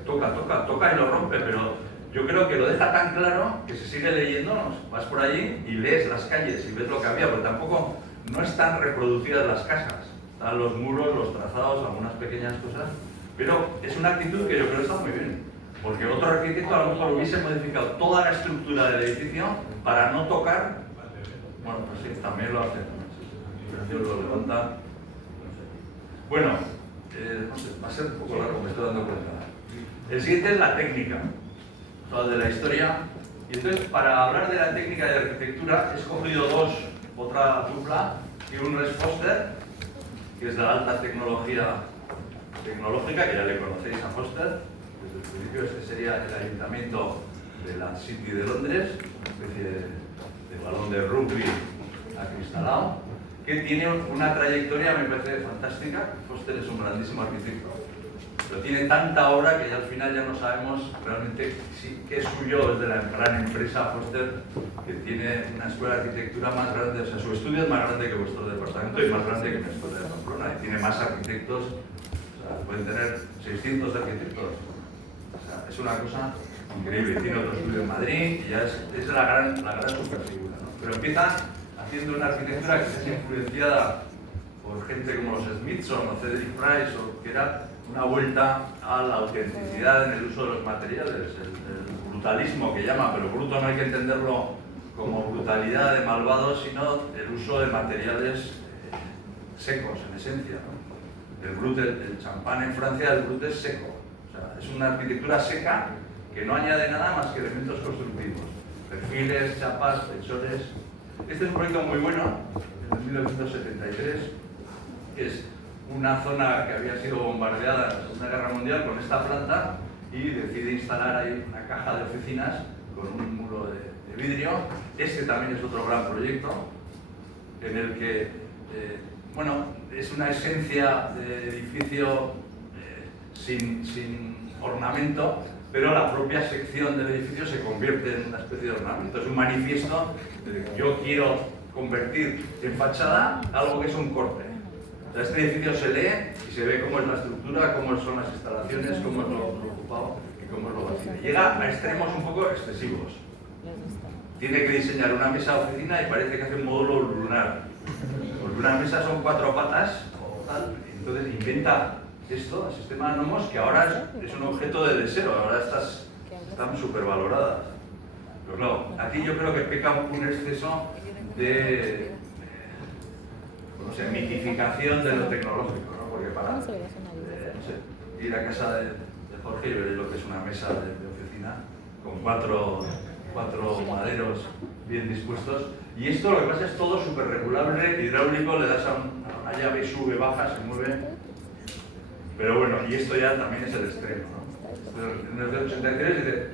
Toca y lo rompe, pero yo creo que lo deja tan claro que se sigue leyendo. Vas por allí y lees las calles y ves lo que había, porque tampoco no están reproducidas las casas. Están los muros, los trazados, algunas pequeñas cosas, pero es una actitud que yo creo que está muy bien, porque otro arquitecto a lo mejor hubiese modificado toda la estructura del edificio para no tocar. Bueno, pues sí, también lo hace. Dios lo levanta. Bueno, no sé, va a ser un poco largo, me estoy dando cuenta. El siguiente es la técnica, toda de la historia. Y entonces, para hablar de la técnica de arquitectura, he escogido otra dupla y un Rex Foster, que es de la alta tecnología tecnológica, que ya le conocéis a Foster. Desde el principio este sería el ayuntamiento de la City de Londres, una especie de balón de rugby acristalado, que tiene una trayectoria, me parece fantástica. Foster es un grandísimo arquitecto, pero tiene tanta obra que ya al final ya no sabemos realmente qué es suyo. Es de la gran empresa Foster, que tiene una escuela de arquitectura más grande, o sea, su estudio es más grande que vuestro departamento y más grande que mi escuela de Pamplona, y tiene más arquitectos, o sea, pueden tener 600 arquitectos. O sea, es una cosa increíble. Tiene otro estudio en Madrid y ya es la gran superfigura, ¿no? Pero empieza haciendo una arquitectura que es influenciada por gente como los Smithson o Cedric Price, que era una vuelta a la autenticidad en el uso de los materiales, el brutalismo que llama, pero bruto no hay que entenderlo como brutalidad de malvados, sino el uso de materiales secos en esencia, ¿no? El brut, el champán en Francia, el brut es seco, o sea, es una arquitectura seca que no añade nada más que elementos constructivos, perfiles, chapas, techores. Este es un proyecto muy bueno, en 1973, que es una zona que había sido bombardeada en la Segunda Guerra Mundial con esta planta, y decide instalar ahí una caja de oficinas con un muro de vidrio. Este también es otro gran proyecto en el que, bueno, es una esencia de edificio sin ornamento, pero la propia sección del edificio se convierte en una especie de ornamento. Es un manifiesto de que yo quiero convertir en fachada algo que es un corte. O sea, este edificio se lee y se ve cómo es la estructura, cómo son las instalaciones, cómo es lo ocupado y cómo es lo vacío. Llega a extremos un poco excesivos. Tiene que diseñar una mesa de oficina y parece que hace un módulo lunar. Porque una mesa son 4 patas o tal, y entonces inventa esto, el sistema Nomos, que ahora es un objeto de deseo, ahora están súper valoradas. Pero claro, aquí yo creo que peca un exceso de no sé, mitificación de lo tecnológico, ¿no? Porque para no sé, ir a casa de Jorge y ver lo que es una mesa de oficina con cuatro maderos bien dispuestos. Y esto lo que pasa es todo súper regulable, hidráulico, le das a una llave, sube, baja, se mueve. Pero bueno, y esto ya también es el extremo, ¿no? En el 83 dice,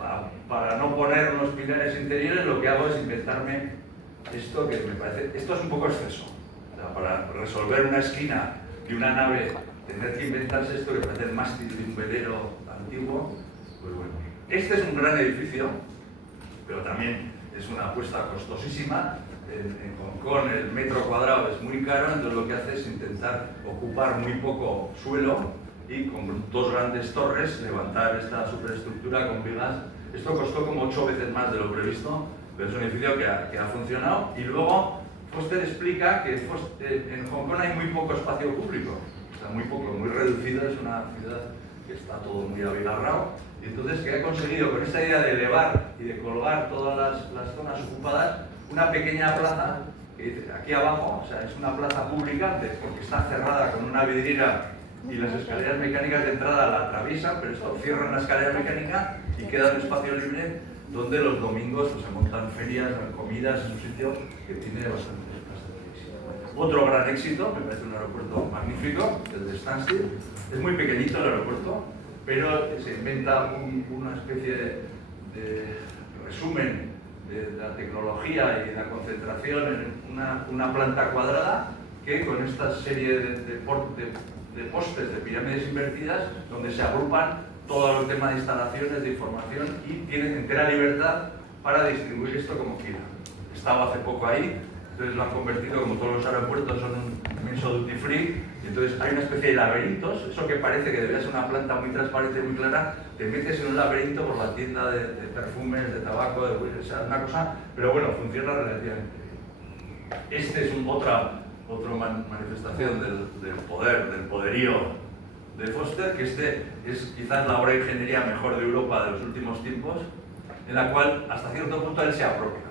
para no poner unos pilares interiores, lo que hago es inventarme esto que me parece, esto es un poco exceso. O sea, para resolver una esquina de una nave, tener que inventarse esto que parece el mástil de un velero antiguo, pues bueno. Este es un gran edificio, pero también es una apuesta costosísima. En Hong Kong el metro cuadrado es muy caro, entonces lo que hace es intentar ocupar muy poco suelo y con dos grandes torres levantar esta superestructura con vigas. Esto costó como 8 veces más de lo previsto, pero es un edificio que ha funcionado. Y luego Foster explica que en Hong Kong hay muy poco espacio público, o sea, muy poco, muy reducido, es una ciudad que está todo muy abigarrado. Y entonces que ha conseguido con esta idea de elevar y de colgar todas las zonas ocupadas una pequeña plaza que dice aquí abajo, o sea, es una plaza pública porque está cerrada con una vidriera y las escaleras mecánicas de entrada la atraviesan, pero esto cierran la escalera mecánica y queda un espacio libre donde los domingos pues, se montan ferias, comidas, es un sitio que tiene bastante éxito. Otro gran éxito, me parece un aeropuerto magnífico, el de Stansted. Es muy pequeñito el aeropuerto, pero se inventa una especie de resumen de la tecnología y la concentración en una planta cuadrada que con esta serie de postes de pirámides invertidas donde se agrupan todo el tema de instalaciones, de información y tienen entera libertad para distribuir esto como quieran. Estaba hace poco ahí, entonces lo han convertido, como todos los aeropuertos son un inmenso duty free, y entonces hay una especie de laberintos, eso que parece que debería ser una planta muy transparente, muy clara, te metes en un laberinto por la tienda de perfumes, de tabaco, o sea, una cosa, pero bueno, funciona relativamente bien. Este es otra manifestación del poder, del poderío de Foster, que este es quizás la obra de ingeniería mejor de Europa de los últimos tiempos, en la cual hasta cierto punto él se apropia,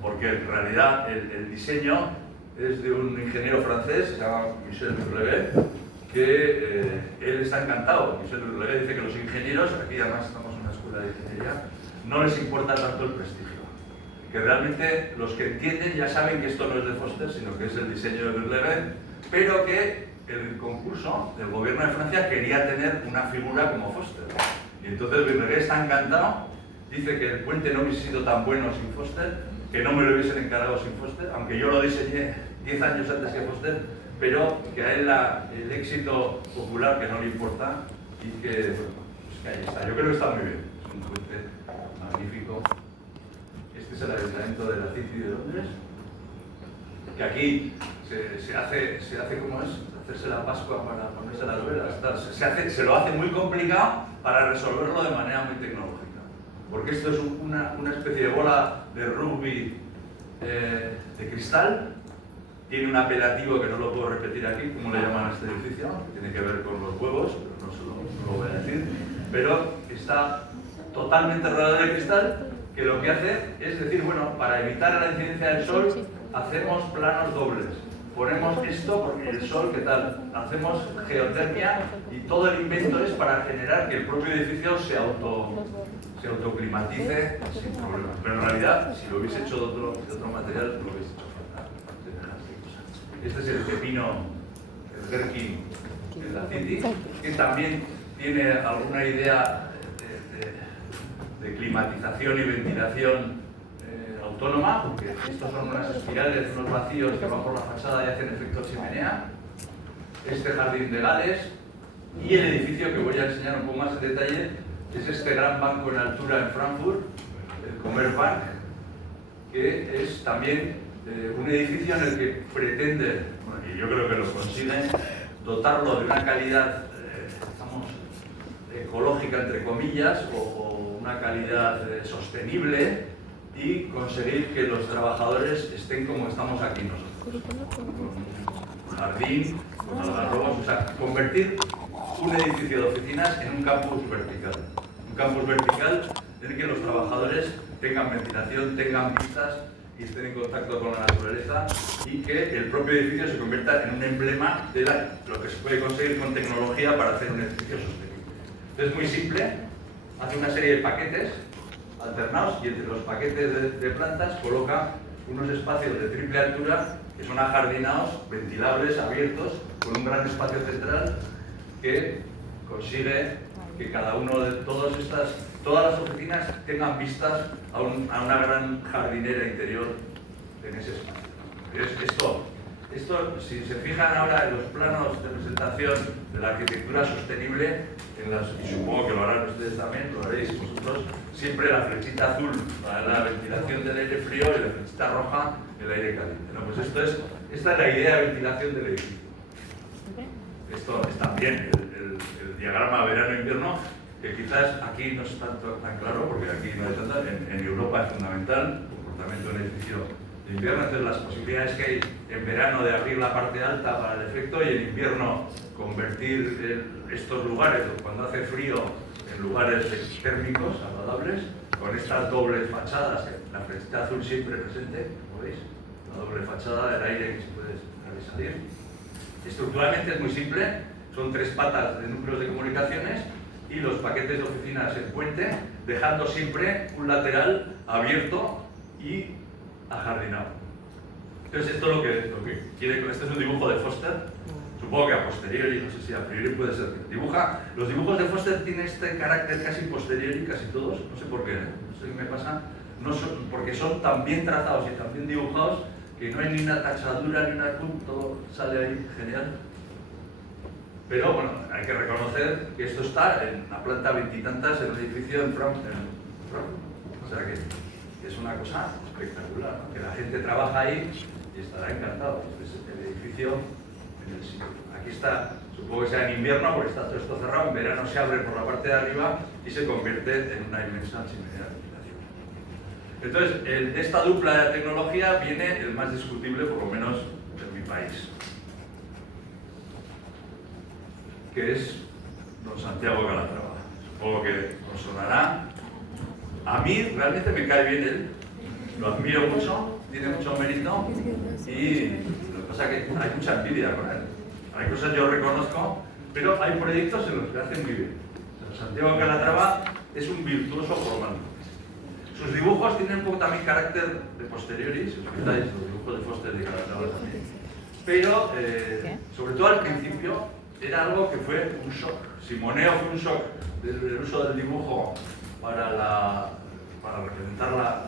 porque en realidad el diseño es de un ingeniero francés, se llama Michel Burlevet, que él está encantado. Michel Burlevet dice que los ingenieros, aquí además estamos en una escuela de ingeniería, no les importa tanto el prestigio, que realmente los que entienden ya saben que esto no es de Foster, sino que es el diseño de Burlevet, pero que el concurso del gobierno de Francia quería tener una figura como Foster. Y entonces Burlevet está encantado, dice que el puente no hubiese sido tan bueno sin Foster, que no me lo hubiesen encargado sin Foster, aunque yo lo diseñé 10 años antes que Foster, pero que a él el éxito popular que no le importa y que, bueno, pues que ahí está. Yo creo que está muy bien, es un puente magnífico. Este es el ayuntamiento de la City de Londres, que aquí se hace como es, hacerse la Pascua para ponerse la novela, se lo hace muy complicado para resolverlo de manera muy tecnológica. Porque esto es una especie de bola de rugby de cristal, tiene un apelativo que no lo puedo repetir aquí, como le llaman a este edificio, que tiene que ver con los huevos, pero no lo voy a decir, pero está totalmente rodeado de cristal, que lo que hace es decir, bueno, para evitar la incidencia del sol, hacemos planos dobles. Ponemos esto porque el sol, ¿qué tal? Hacemos geotermia y todo el invento es para generar que el propio edificio se autoclimatice sin problemas. Pero en realidad, si lo hubiese hecho de otro material, lo hubiese hecho fatal. Este es el pepino, el Gherkin de la City, que también tiene alguna idea de climatización y ventilación autónoma, porque estos son unas espirales, unos vacíos que van por la fachada y hacen efecto chimenea. Este jardín de Gales y el edificio que voy a enseñar un poco más en detalle es este gran banco en altura en Frankfurt, el Commerzbank, que es también un edificio en el que pretende, bueno, y yo creo que lo consiguen, dotarlo de una calidad, digamos, ecológica entre comillas, o una calidad sostenible, y conseguir que los trabajadores estén como estamos aquí nosotros, con un jardín, con algarrobos, o sea, convertir un edificio de oficinas en un campus vertical. Un campus vertical en el que los trabajadores tengan ventilación, tengan vistas y estén en contacto con la naturaleza y que el propio edificio se convierta en un emblema de lo que se puede conseguir con tecnología para hacer un edificio sostenible. Entonces, muy simple, hace una serie de paquetes alternados y entre los paquetes de plantas coloca unos espacios de triple altura que son ajardinados, ventilables, abiertos, con un gran espacio central que consigue que cada uno de todas las oficinas tengan vistas a una gran jardinera interior en ese espacio. Esto, si se fijan ahora en los planos de presentación de la arquitectura sostenible, y supongo que lo harán ustedes también, lo haréis vosotros, siempre la flechita azul para la ventilación del aire frío y la flechita roja el aire caliente. ¿No? Pues esta es la idea de ventilación del edificio. Esto es también el diagrama verano-invierno, que quizás aquí no es tan claro, porque aquí no hay tanta, en Europa es fundamental, el comportamiento del edificio de invierno, entonces las posibilidades que hay en verano de abrir la parte alta para el efecto y en invierno convertir estos lugares, cuando hace frío, en lugares térmicos, agradables, con estas dobles fachadas, la flechita azul siempre presente, como veis, la doble fachada del aire que se puede salir. Estructuralmente es muy simple, son 3 patas de núcleos de comunicaciones y los paquetes de oficinas en puente, dejando siempre un lateral abierto y ajardinado. Entonces esto es lo que quiere, este es un dibujo de Foster, supongo que a posteriori, no sé si a priori puede ser. Los dibujos de Foster tienen este carácter casi posteriori, casi todos, no sé por qué, no sé qué me pasa, porque son tan bien trazados y tan bien dibujados que no hay ni una tachadura ni una todo sale ahí genial. Pero bueno, hay que reconocer que esto está en la planta 20 y tantas en un edificio en Frankfurt. O sea que es una cosa espectacular, ¿no? Que la gente trabaja ahí y estará encantado. Este es el edificio en el sitio. Aquí está, supongo que sea en invierno porque está todo esto cerrado, en verano se abre por la parte de arriba y se convierte en una inmensa chimenea de ventilación. Entonces, de esta dupla de tecnología viene el más discutible, por lo menos en mi país, que es don Santiago Calatrava. Supongo que os sonará. A mí realmente me cae bien él, lo admiro mucho, tiene mucho mérito y lo que pasa es que hay mucha envidia con él. Hay cosas que yo reconozco, pero hay proyectos en los que hacen muy bien. O sea, Santiago Calatrava es un virtuoso formando. Sus dibujos tienen un poco también carácter de posteriori, si os fijáis, los dibujos de Foster y Calatrava también. Pero, sobre todo al principio, era algo que fue un shock. Simoneo fue un shock del uso del dibujo para representar la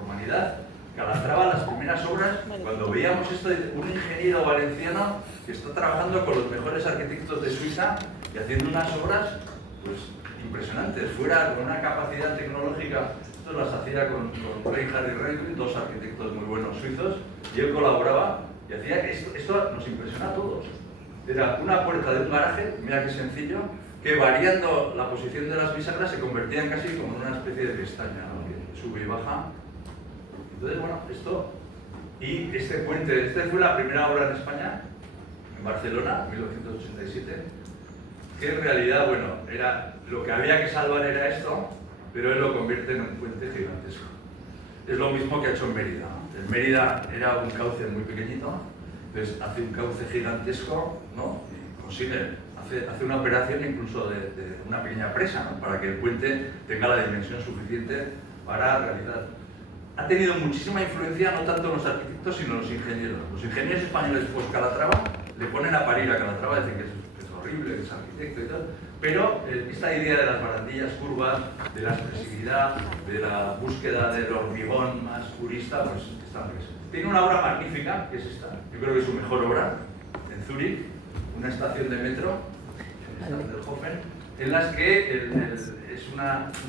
romanidad. Calatrava, las primeras obras, cuando veíamos esto, un ingeniero valenciano que está trabajando con los mejores arquitectos de Suiza y haciendo unas obras pues impresionantes, fuera con una capacidad tecnológica. Esto las hacía con Reinhard y Reinfeldt, 2 arquitectos muy buenos suizos, y él colaboraba y hacía que esto nos impresiona a todos. Era una puerta de un garaje, mira qué sencillo, que variando la posición de las bisagras se convertían casi como en una especie de pestaña, ¿no? Que sube y baja. Entonces, bueno, esto, y este puente, fue la primera obra en España, en Barcelona, en 1987, que en realidad, bueno, era, lo que había que salvar era esto, pero él lo convierte en un puente gigantesco. Es lo mismo que ha hecho en Mérida, ¿no? En Mérida era un cauce muy pequeñito, entonces hace un cauce gigantesco, ¿no? Y consigue, hace una operación incluso de una pequeña presa, ¿no? Para que el puente tenga la dimensión suficiente para realizar. Ha tenido muchísima influencia, no tanto los arquitectos, sino los ingenieros. Los ingenieros españoles, pues Calatrava, le ponen a parir a Calatrava, dicen que es horrible, que es arquitecto y tal, pero esta idea de las barandillas curvas, de la expresividad, de la búsqueda del hormigón más purista, pues está presente. Tiene una obra magnífica, que es esta, yo creo que es su mejor obra, en Zúrich, una estación de metro, en Stadelhofen, en las que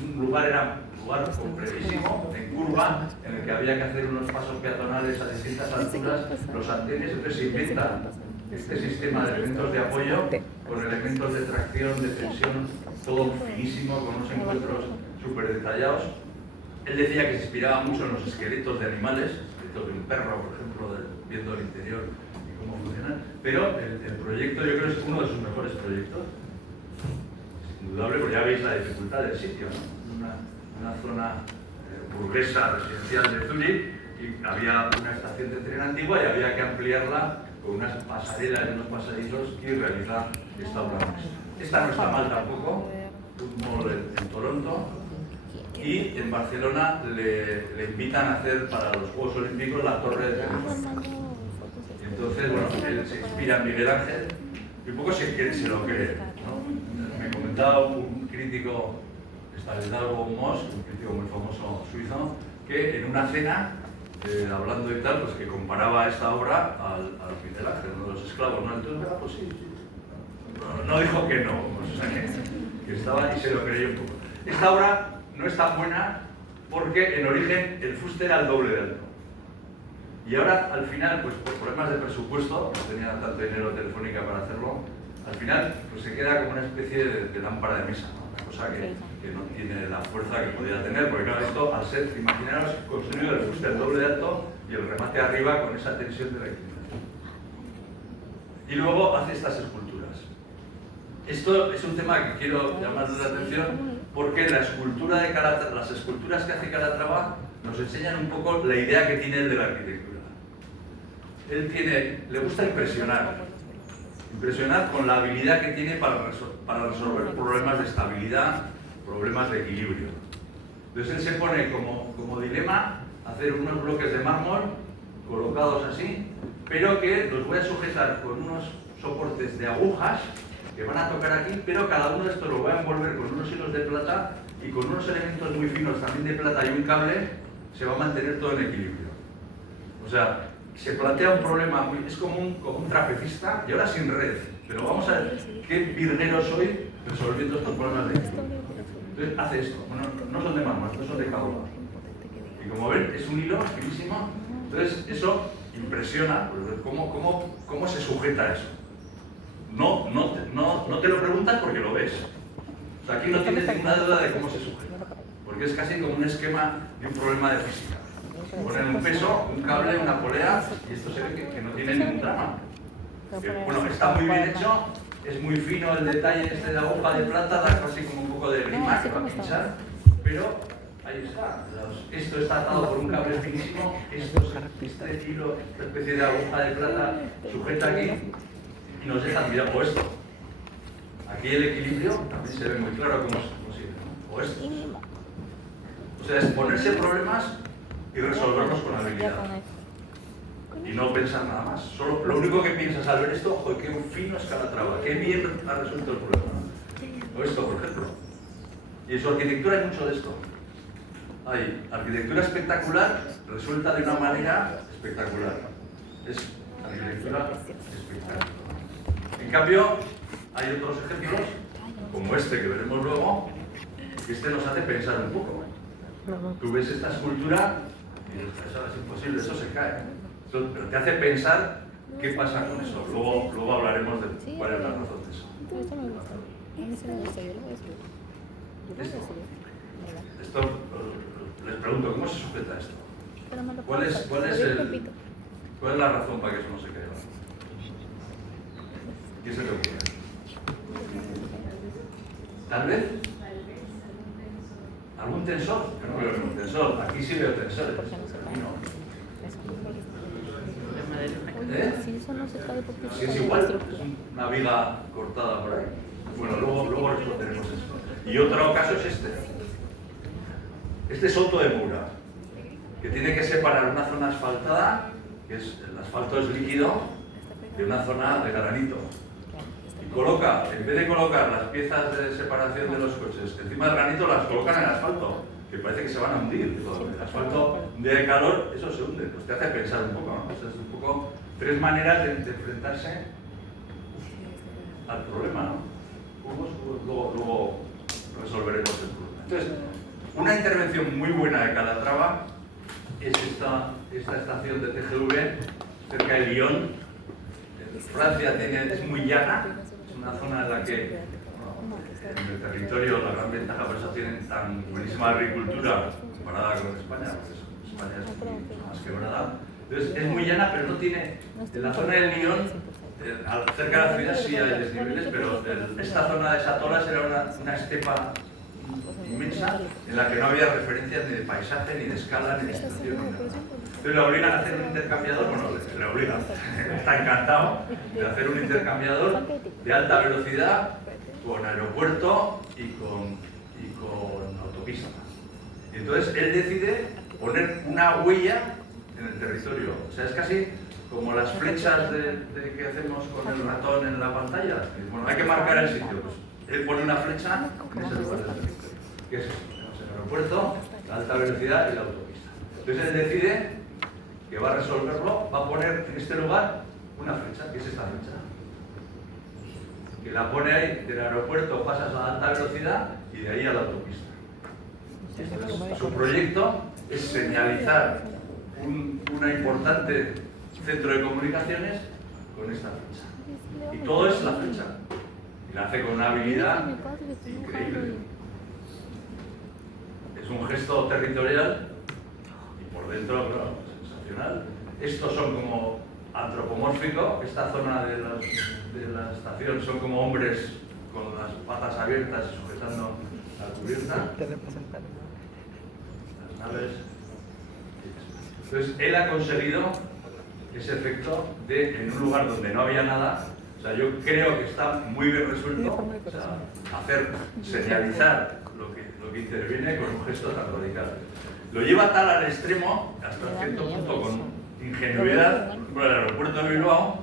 un lugar complejísimo, en curva, en el que había que hacer unos pasos peatonales a distintas alturas, los andenes, entonces se inventa este sistema de elementos de apoyo con elementos de tracción, de tensión, todo finísimo, con unos encuentros súper detallados. Él decía que se inspiraba mucho en los esqueletos de animales, esqueletos de un perro, por ejemplo, viendo el interior y cómo funcionan, pero el proyecto yo creo que es uno de sus mejores proyectos. Es indudable, porque ya veis la dificultad del sitio, ¿no? Una zona burguesa residencial de Zúrich, y había una estación de tren antigua y había que ampliarla con unas pasarelas y unos pasadizos y realizar esta obra. Esta no está mal tampoco, Football en Toronto, y en Barcelona le invitan a hacer para los Juegos Olímpicos la torre de teléfono. Entonces, bueno, él se inspira en Miguel Ángel y un poco se lo cree, ¿no? Me comentaba un crítico estadounidense, Moss, un crítico muy famoso suizo, que en una cena, hablando y tal, pues que comparaba esta obra al Miguel Ángel, uno de los esclavos, ¿no? Entonces, pues sí. No dijo que no, pues, o sea, que estaba y se lo creyó un poco. Esta obra no es tan buena porque en origen el fuste era el doble de alto. Y ahora, al final, pues por problemas de presupuesto, no tenía tanto dinero Telefónica para hacerlo, al final pues se queda como una especie de lámpara de mesa, ¿no? Una cosa que no tiene la fuerza que podría tener, porque claro, esto al ser, imaginaros, construido el fuste el doble de alto y el remate arriba con esa tensión de la inclinación. Y luego hace estas esculturas. Esto es un tema que quiero llamarles la atención porque la escultura de Calatrava, las esculturas que hace Calatrava nos enseñan un poco la idea que tiene él de la arquitectura. Le gusta impresionar con la habilidad que tiene para resolver problemas de estabilidad, problemas de equilibrio. Entonces él se pone como dilema hacer unos bloques de mármol colocados así, pero que los voy a sujetar con unos soportes de agujas que van a tocar aquí, pero cada uno de estos lo voy a envolver con unos hilos de plata y con unos elementos muy finos también de plata y un cable se va a mantener todo en equilibrio. O sea, se plantea un problema, es como un trapecista y ahora sin red, pero vamos a ver qué virguero soy resolviendo estos problemas de equilibrio. Entonces hace esto, bueno, no son de mármol, estos son de caoba. Y como ven, es un hilo finísimo, entonces eso impresiona, cómo se sujeta eso. No te lo preguntas porque lo ves. O sea, aquí no tienes ninguna duda de cómo se sujeta, porque es casi como un esquema de un problema de física. Ponen un peso, un cable, una polea, y esto se ve que no tiene ningún drama. Bueno, está muy bien hecho, es muy fino el detalle este de aguja de plata, da casi como un poco de grima que va a pinchar, pero ahí está. Esto está atado por un cable finísimo, este hilo, esta especie de aguja de plata sujeta aquí y nos deja mirar o esto. Aquí el equilibrio también se ve muy claro cómo sirve, ¿no? O esto. O sea, es ponerse problemas y resolverlos con habilidad. Y no pensar nada más. Solo lo único que piensas al ver esto, joder, qué fino es Calatrava, qué bien ha resuelto el problema, ¿no? O esto, por ejemplo. Y en su arquitectura hay mucho de esto. Hay arquitectura espectacular resuelta de una manera espectacular. Es arquitectura espectacular. En cambio, hay otros ejemplos, como este que veremos luego, que este nos hace pensar un poco. Tú ves esta escultura y dices, eso es imposible, eso se cae. Pero te hace pensar qué pasa con eso. Luego hablaremos de cuál es la razón de eso. Esto, les pregunto, ¿cómo se sujeta esto? ¿Cuál es la razón para que eso no se caiga? ¿Qué se te ocurre? ¿Tal vez? ¿Algún tensor? Yo no veo ningún tensor. Aquí sí veo tensores. Si es igual, es una viga cortada por ahí. Bueno, luego responderemos eso. Y otro caso es este. Este soto de Mura, que tiene que separar una zona asfaltada, que es el asfalto es líquido, de una zona de granito. Y coloca, en vez de colocar las piezas de separación de los coches encima del granito, las colocan en el asfalto, que parece que se van a hundir. El asfalto, un día de calor, eso se hunde. Pues te hace pensar un poco, ¿no? O sea, es un poco tres maneras de enfrentarse al problema, ¿no? Luego resolveremos el problema. Entonces, una intervención muy buena de Calatrava es esta estación de TGV cerca de Lyon. Francia es muy llana, es una zona en la que en el territorio la gran ventaja, por eso tienen tan buenísima agricultura comparada con España, porque España es más quebrada. Entonces es muy llana, pero no tiene, en la zona del Lyon, cerca de la ciudad sí hay desniveles, pero esta zona de Satolas era una estepa inmensa en la que no había referencias ni de paisaje, ni de escala, ni de estación, ni nada. Entonces le obligan a hacer un intercambiador, bueno, le obligan, está encantado de hacer un intercambiador de alta velocidad con aeropuerto y con autopista. Y entonces él decide poner una huella en el territorio. O sea, es casi como las flechas que hacemos con el ratón en la pantalla. Bueno, hay que marcar el sitio. Pues él pone una flecha en ese lugar del territorio. ¿Qué es eso? Tenemos el aeropuerto, la alta velocidad y la autopista. Entonces él decide que va a resolverlo, va a poner en este lugar una flecha. ¿Qué es esta flecha? Que la pone ahí, del aeropuerto pasas a la alta velocidad y de ahí a la autopista. Entonces, su proyecto es señalizar una importante centro de comunicaciones con esta flecha. Y todo es la flecha. Y la hace con una habilidad increíble. Es un gesto territorial y por dentro, claro, sensacional. Estos son como antropomórficos. Esta zona de la estación son como hombres con las patas abiertas y sujetando la cubierta. Las naves. Entonces, él ha conseguido ese efecto de, en un lugar donde no había nada, o sea, yo creo que está muy bien resuelto, o sea, señalizar lo que interviene con un gesto tan radical. Lo lleva tal al extremo, hasta cierto punto, con ingenuidad. Por el aeropuerto de Bilbao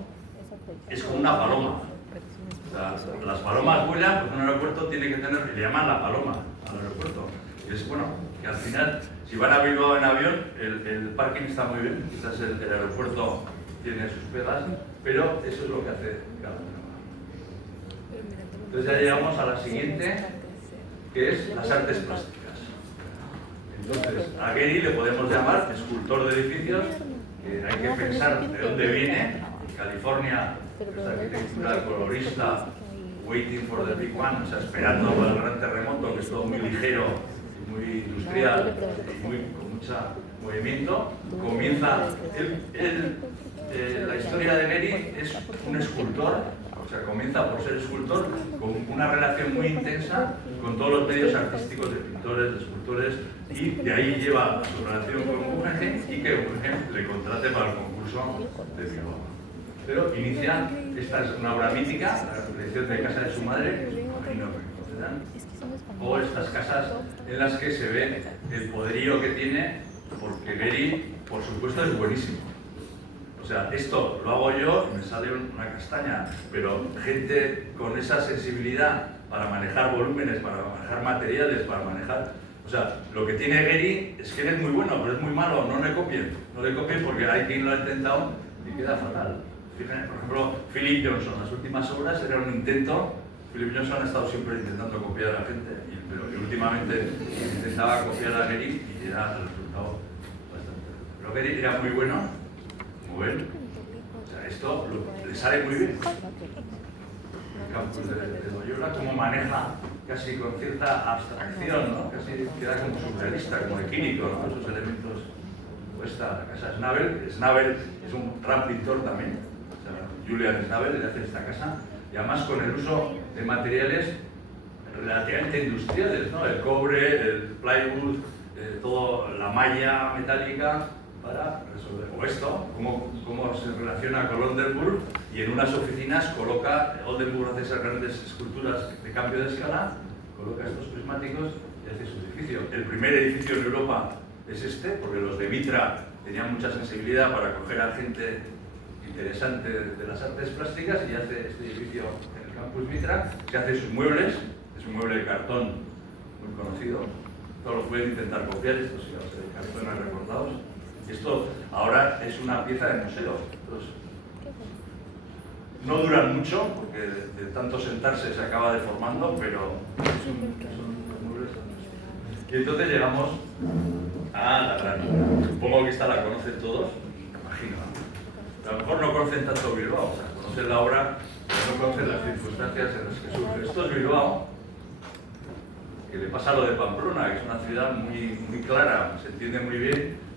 es como una paloma. O sea, las palomas vuelan, pues un aeropuerto tiene que tener, le llaman la paloma al aeropuerto. Y es bueno, que al final, si van a Bilbao en avión, el parking está muy bien, quizás el aeropuerto tiene sus pegas, pero eso es lo que hace cada uno. Entonces ya llegamos a la siguiente, que es las artes plásticas. Entonces, a Gehry le podemos llamar escultor de edificios, que hay que pensar de dónde viene. En California, esta arquitectura colorista, waiting for the big one, o sea, esperando para el gran terremoto, que es todo muy ligero, muy industrial y con mucho movimiento. Comienza, la historia de Gehry es un escultor, o sea, comienza por ser escultor con una relación muy intensa con todos los medios artísticos de pintores, de escultores, y de ahí lleva su relación con Guggenheim y que Guggenheim le contrate para el concurso de Bilbao. Pero inicia, esta es una obra mítica, la colección de casa de su madre, que imagino que conocerán, o estas casas en las que se ve el poderío que tiene, porque Gehry, por supuesto, es buenísimo. O sea, esto lo hago yo y me sale una castaña, pero gente con esa sensibilidad para manejar volúmenes, para manejar materiales, para manejar... O sea, lo que tiene Gehry es que él es muy bueno, pero es muy malo, no le copien. No le copien porque hay quien lo ha intentado y queda fatal. Fíjense, por ejemplo, Philip Johnson, las últimas obras eran un intento. Philip Johnson ha estado siempre intentando copiar a la gente, pero últimamente intentaba copiar a Gehry y era el resultado bastante. Pero Gehry era muy bueno, como ven. O sea, esto le sale muy bien. El campus de Loyola, cómo maneja casi con cierta abstracción, ¿no? Casi queda como surrealista, como equínico, ¿no? Esos elementos. Pues esta, la casa Schnabel. Schnabel es un gran pintor también. O sea, Julian Schnabel le hace esta casa. Y además con el uso de materiales relativamente industriales, ¿no? El cobre, el plywood, toda la malla metálica para resolver. O esto, cómo se relaciona con Oldenburg, y en unas oficinas coloca, Oldenburg hace esas grandes esculturas de cambio de escala, coloca estos prismáticos y hace su edificio. El primer edificio en Europa es este, porque los de Mitra tenían mucha sensibilidad para acoger a gente interesante de las artes plásticas, y hace este edificio en el campus Mitra, que hace sus muebles, es un mueble de cartón muy conocido, todos lo pueden intentar copiar, estos sí, de cartones recortados. Esto ahora es una pieza de museo. Entonces, no duran mucho, porque de tanto sentarse se acaba deformando, pero son muebles. Y entonces llegamos a la gran obra. Supongo que esta la conocen todos, imagino. A lo mejor no conocen tanto Bilbao, o sea, conocen la obra, pero no conocen las circunstancias en las que surge. Esto es Bilbao, que le pasa lo de Pamplona, que es una ciudad muy clara, se entiende muy bien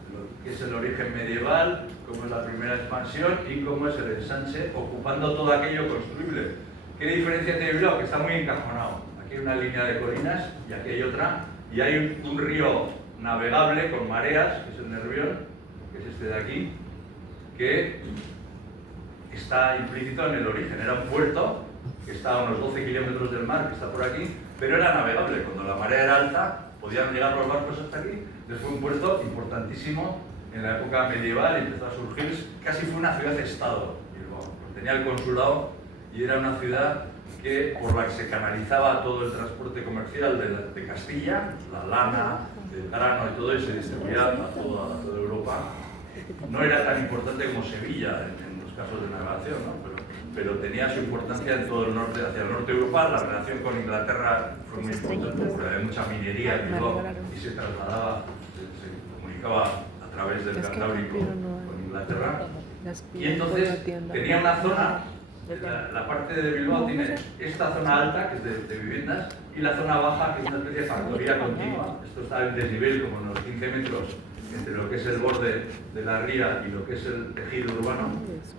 que es el origen medieval, cómo es la primera expansión y cómo es el ensanche, ocupando todo aquello construible. ¿Qué diferencia tiene Bilbao? Que está muy encajonado. Aquí hay una línea de colinas y aquí hay otra, y hay un río navegable con mareas, que es el Nervión, que es este de aquí, que está implícito en el origen. Era un puerto que está a unos 12 kilómetros del mar, que está por aquí, pero era navegable. Cuando la marea era alta, podían llegar los barcos hasta aquí. Entonces fue un puerto importantísimo en la época medieval y empezó a surgir. Casi fue una ciudad-estado, Bilbao. Tenía el consulado y era una ciudad por la que se canalizaba todo el transporte comercial de Castilla, la lana, el grano y todo eso, se distribuía a toda Europa. No era tan importante como Sevilla en los casos de navegación, ¿no? pero tenía su importancia en todo el norte, hacia el norte de Europa. La relación con Inglaterra fue muy importante porque había mucha minería en Bilbao y se trasladaba, se comunicaba a través del Cantábrico con Inglaterra. Y entonces tenía una zona, la parte de Bilbao tiene esta zona alta, que es de viviendas, y la zona baja, que es una especie de factoría continua. Esto está en desnivel, como unos 15 metros, entre lo que es el borde de la ría y lo que es el tejido urbano.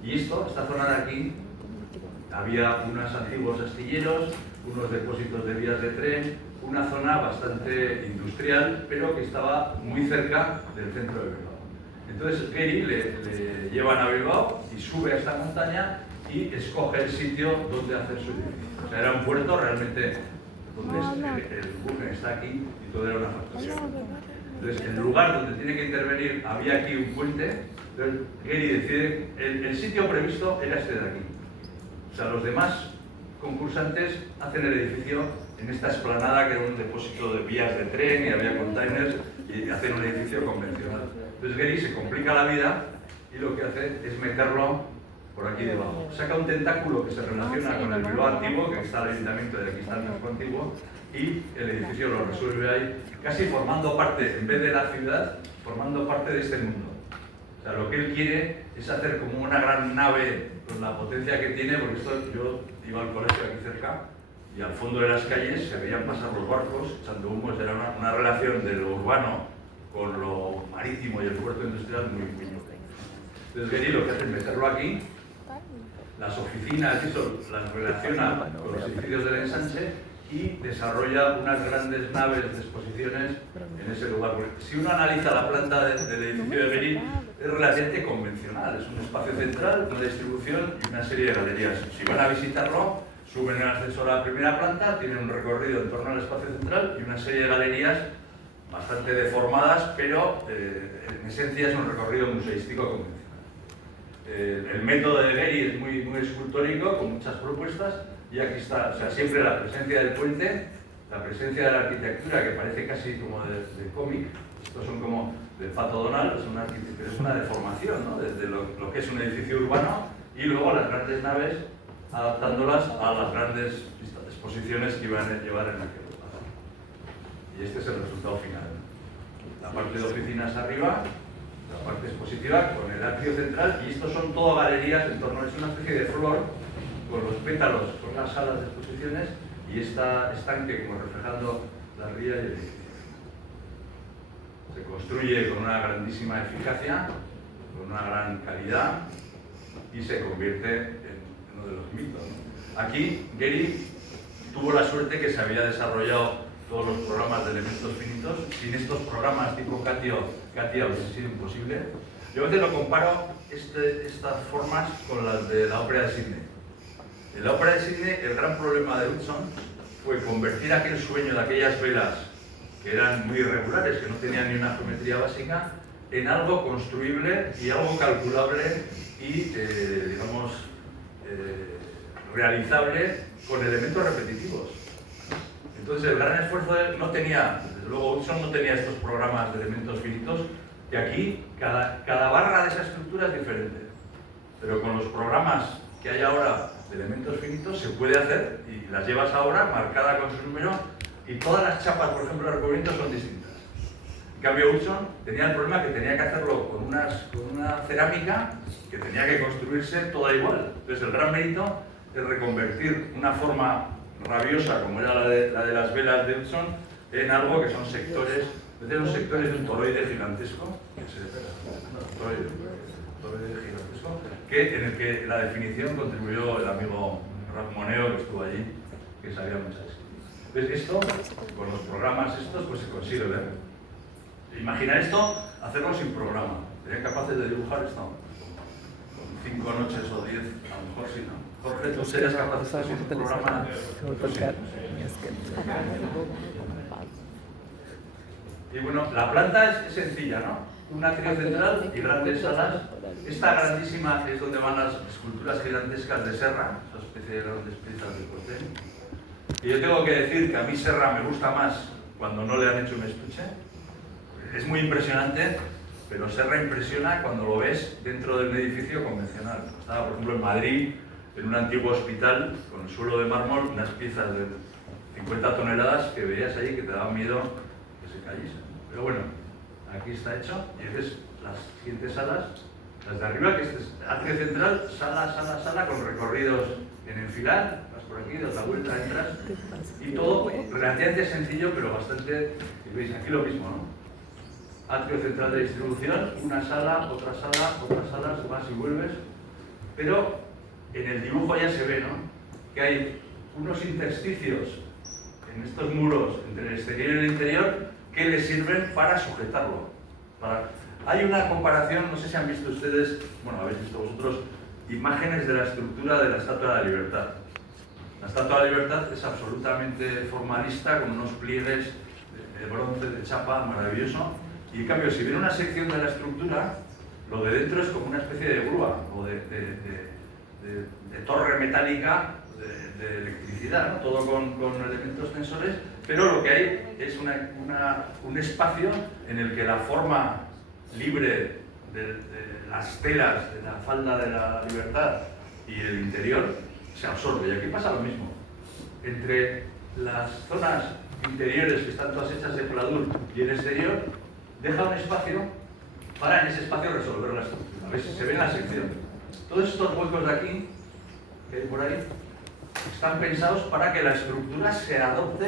Y esta zona de aquí, había unos antiguos astilleros, unos depósitos de vías de tren, una zona bastante industrial, pero que estaba muy cerca del centro de Bilbao. Entonces Geri le llevan a Bilbao y sube a esta montaña y escoge el sitio donde hacer su edificio. O sea, era un puerto realmente donde el buque está aquí y todo era una factoría. Entonces, el lugar donde tiene que intervenir, había aquí un puente. Entonces Geri decide, el sitio previsto era este de aquí. O sea, los demás concursantes hacen el edificio en esta explanada que era un depósito de vías de tren y había containers, y hacen un edificio convencional. Entonces Geri se complica la vida y lo que hace es meterlo por aquí debajo. Saca un tentáculo que se relaciona con el Bilbao antiguo, que está el ayuntamiento y aquí está el casco antiguo, y el edificio lo resuelve ahí, casi formando parte, en vez de la ciudad, formando parte de este mundo. O sea, lo que él quiere es hacer como una gran nave con la potencia que tiene, porque yo iba al colegio aquí cerca y al fondo de las calles se veían pasar los barcos echando humos. Era una relación de lo urbano con lo marítimo y el puerto industrial muy pequeño. Entonces Geri lo que hace es meterlo aquí, las oficinas, eso las relaciona con los edificios del ensanche y desarrolla unas grandes naves de exposiciones en ese lugar. Porque si uno analiza la planta del edificio de Geri, es relativamente convencional. Es un espacio central, una distribución y una serie de galerías. Si van a visitarlo, suben el ascensor a la primera planta, tienen un recorrido en torno al espacio central y una serie de galerías bastante deformadas, pero en esencia es un recorrido museístico convencional. El método de Geri es muy escultórico, con muchas propuestas, y aquí está, o sea, siempre la presencia del puente, la presencia de la arquitectura, que parece casi como de cómic. Estos son como del Pato Donald, es una deformación, ¿no? Desde lo que es un edificio urbano, y luego las grandes naves, adaptándolas a las grandes exposiciones que iban a llevar en aquel lugar. Y este es el resultado final. La parte de oficinas arriba, la parte expositiva con el atrio central, y estos son todo galerías en torno, es una especie de flor con los pétalos, con las salas de exposiciones y esta estanque como reflejando la ría y el edificio. Se construye con una grandísima eficacia, con una gran calidad y se convierte en uno de los mitos, ¿no? Aquí Geri tuvo la suerte que se había desarrollado todos los programas de elementos finitos. Sin estos programas tipo Katia hubiese sido imposible. Yo a veces lo comparo estas formas con las de la ópera de Sydney. En la ópera de Sydney el gran problema de Hudson fue convertir aquel sueño de aquellas velas que eran muy irregulares, que no tenían ni una geometría básica, en algo construible y algo calculable y, realizable con elementos repetitivos. Entonces el gran esfuerzo no tenía, desde luego Hudson no tenía estos programas de elementos finitos, que aquí cada barra de esa estructura es diferente. Pero con los programas que hay ahora de elementos finitos se puede hacer y las llevas ahora marcada con su número y todas las chapas, por ejemplo, de recubrimiento son distintas. En cambio Hudson tenía el problema que tenía que hacerlo con una cerámica que tenía que construirse toda igual. Entonces el gran mérito es reconvertir una forma rabiosa como era la de las velas de Hudson en algo que son sectores Este es un sector, es un toroide gigantesco, gigantesco, en el que la definición contribuyó el amigo Rafa Moneo, que estuvo allí, que sabía muchas. Entonces esto, con los programas estos, pues se consigue ver. Imaginar esto, hacerlo sin programa. ¿Serían capaces de dibujar esto? Con 5 noches o 10, a lo mejor sí, ¿no? Jorge, ¿tú serías capaz de hacer un programa? Y bueno, la planta es sencilla, ¿no? Un atrio central y grandes salas. Esta grandísima es donde van las esculturas gigantescas de Serra, esa especie de grandes piezas de corte. Y yo tengo que decir que a mí Serra me gusta más cuando no le han hecho un estuche. Es muy impresionante, pero Serra impresiona cuando lo ves dentro de un edificio convencional. Estaba, por ejemplo, en Madrid, en un antiguo hospital, con el suelo de mármol, unas piezas de 50 toneladas que veías ahí que te daban miedo que se cayesen. Pero bueno, aquí está hecho, y ves las siguientes salas, las de arriba, que este es atrio central, sala, con recorridos en enfilar, vas por aquí, das la vuelta, entras, y todo relativamente sencillo, pero bastante, y veis aquí lo mismo, ¿no? Atrio central de distribución, una sala, otras salas, vas y vuelves, pero en el dibujo ya se ve, ¿no?, que hay unos intersticios en estos muros entre el exterior y el interior que le sirven para sujetarlo. Hay una comparación, no sé si han visto ustedes, bueno, habéis visto vosotros, imágenes de la estructura de la Estatua de la Libertad. La Estatua de la Libertad es absolutamente formalista, con unos pliegues de bronce, de chapa, maravilloso. Y en cambio, si ven una sección de la estructura, lo de dentro es como una especie de grúa o de torre metálica de electricidad, ¿no? Todo con elementos tensores, pero lo que hay es un espacio en el que la forma libre de las telas de la falda de la Libertad y el interior se absorbe. Y aquí pasa lo mismo. Entre las zonas interiores, que están todas hechas de pladur, y el exterior, deja un espacio para en ese espacio resolver la estructura. ¿Ves? Se ve en la sección. Todos estos huecos de aquí, que hay por ahí, están pensados para que la estructura se adopte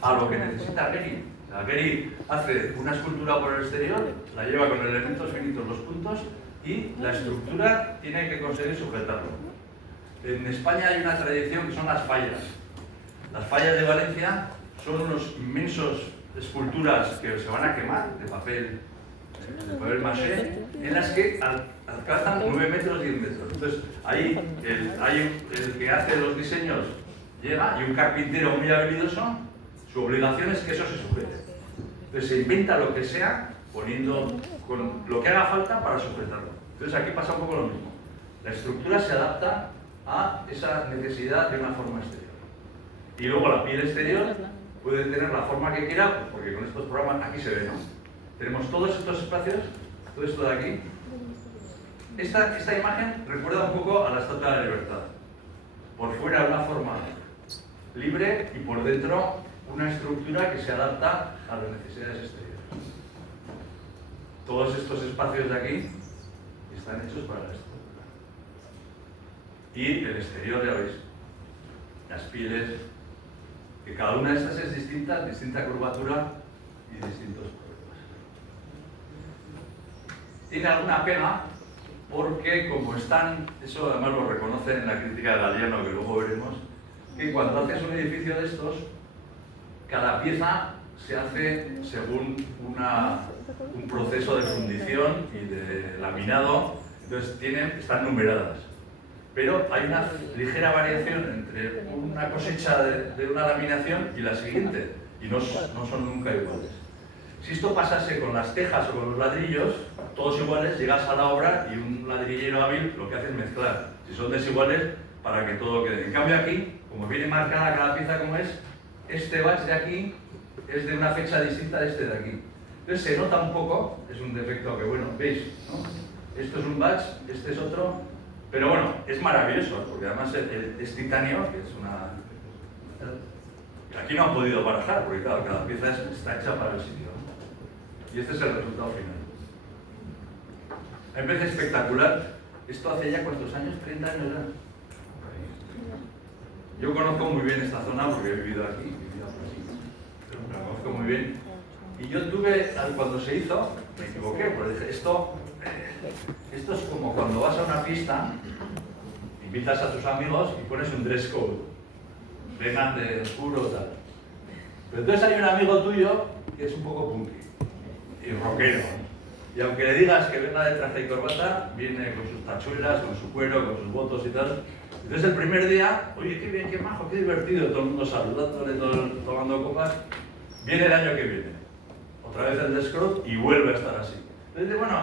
a lo que necesita Gehry. O sea, Gehry hace una escultura por el exterior, la lleva con elementos finitos los puntos, y la estructura tiene que conseguir sujetarlo. En España hay una tradición que son las fallas. Las fallas de Valencia son unos inmensos esculturas que se van a quemar de papel maché, en las que alcanzan 9 metros, 10 metros. Entonces, ahí el que hace los diseños llega, y un carpintero muy habilidoso, su obligación es que eso se sujete. Entonces se inventa lo que sea, poniendo con lo que haga falta para sujetarlo. Entonces aquí pasa un poco lo mismo. La estructura se adapta a esa necesidad de una forma exterior. Y luego la piel exterior puede tener la forma que quiera, porque con estos programas aquí se ve, ¿no? Tenemos todos estos espacios, todo esto de aquí. Esta imagen recuerda un poco a la Estatua de la Libertad. Por fuera una forma libre y por dentro una estructura que se adapta a las necesidades exteriores. Todos estos espacios de aquí están hechos para la estructura. Y el exterior, ya veis, las pieles, que cada una de estas es distinta curvatura y distintos problemas. Tiene alguna pega porque, como están, eso además lo reconocen en la crítica de Galiano, que luego veremos, que cuando haces un edificio de estos, cada pieza se hace según un proceso de fundición y de laminado, entonces están numeradas. Pero hay una ligera variación entre una cosecha de una laminación y la siguiente, y no son nunca iguales. Si esto pasase con las tejas o con los ladrillos, todos iguales, llegas a la obra y un ladrillero hábil lo que hace es mezclar, si son desiguales, para que todo quede. En cambio aquí, como viene marcada cada pieza como es, este batch de aquí es de una fecha distinta de este de aquí. Entonces se nota un poco, es un defecto que, bueno, veis, ¿no? Esto es un batch, este es otro, pero bueno, es maravilloso, porque además es titanio, que es una... Aquí no han podido barajar, porque claro, cada pieza está hecha para el sitio, ¿no? Y este es el resultado final. Me parece espectacular. Esto hace ya ¿cuántos años? 30 años ya. Yo conozco muy bien esta zona porque he vivido aquí, pero la conozco muy bien. Y yo tuve, cuando se hizo, me equivoqué, porque dije, esto es como cuando vas a una pista, invitas a tus amigos y pones un dress code, vengan de oscuro tal. Pero entonces hay un amigo tuyo que es un poco punky y rockero. Y aunque le digas que venga de traje y corbata, viene con sus tachuelas, con su cuero, con sus votos y tal. Entonces el primer día, oye, qué bien, qué majo, qué divertido, todo el mundo saludándole, tomando copas. Viene el año que viene, otra vez el descrot y vuelve a estar así. Entonces, bueno,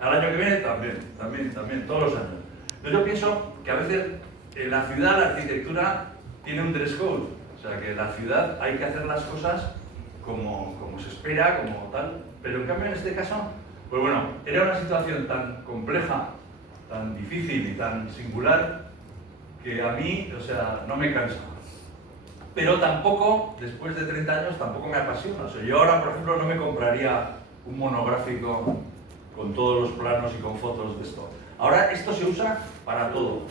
al año que viene también, todos los años. Entonces yo pienso que a veces en la ciudad la arquitectura tiene un dress code. O sea, que en la ciudad hay que hacer las cosas como se espera, como tal. Pero en cambio en este caso, pues bueno, era una situación tan compleja, tan difícil y tan singular que a mí, o sea, no me cansa. Pero tampoco, después de 30 años, tampoco me apasiona. O sea, yo ahora, por ejemplo, no me compraría un monográfico con todos los planos y con fotos de esto. Ahora esto se usa para todo. O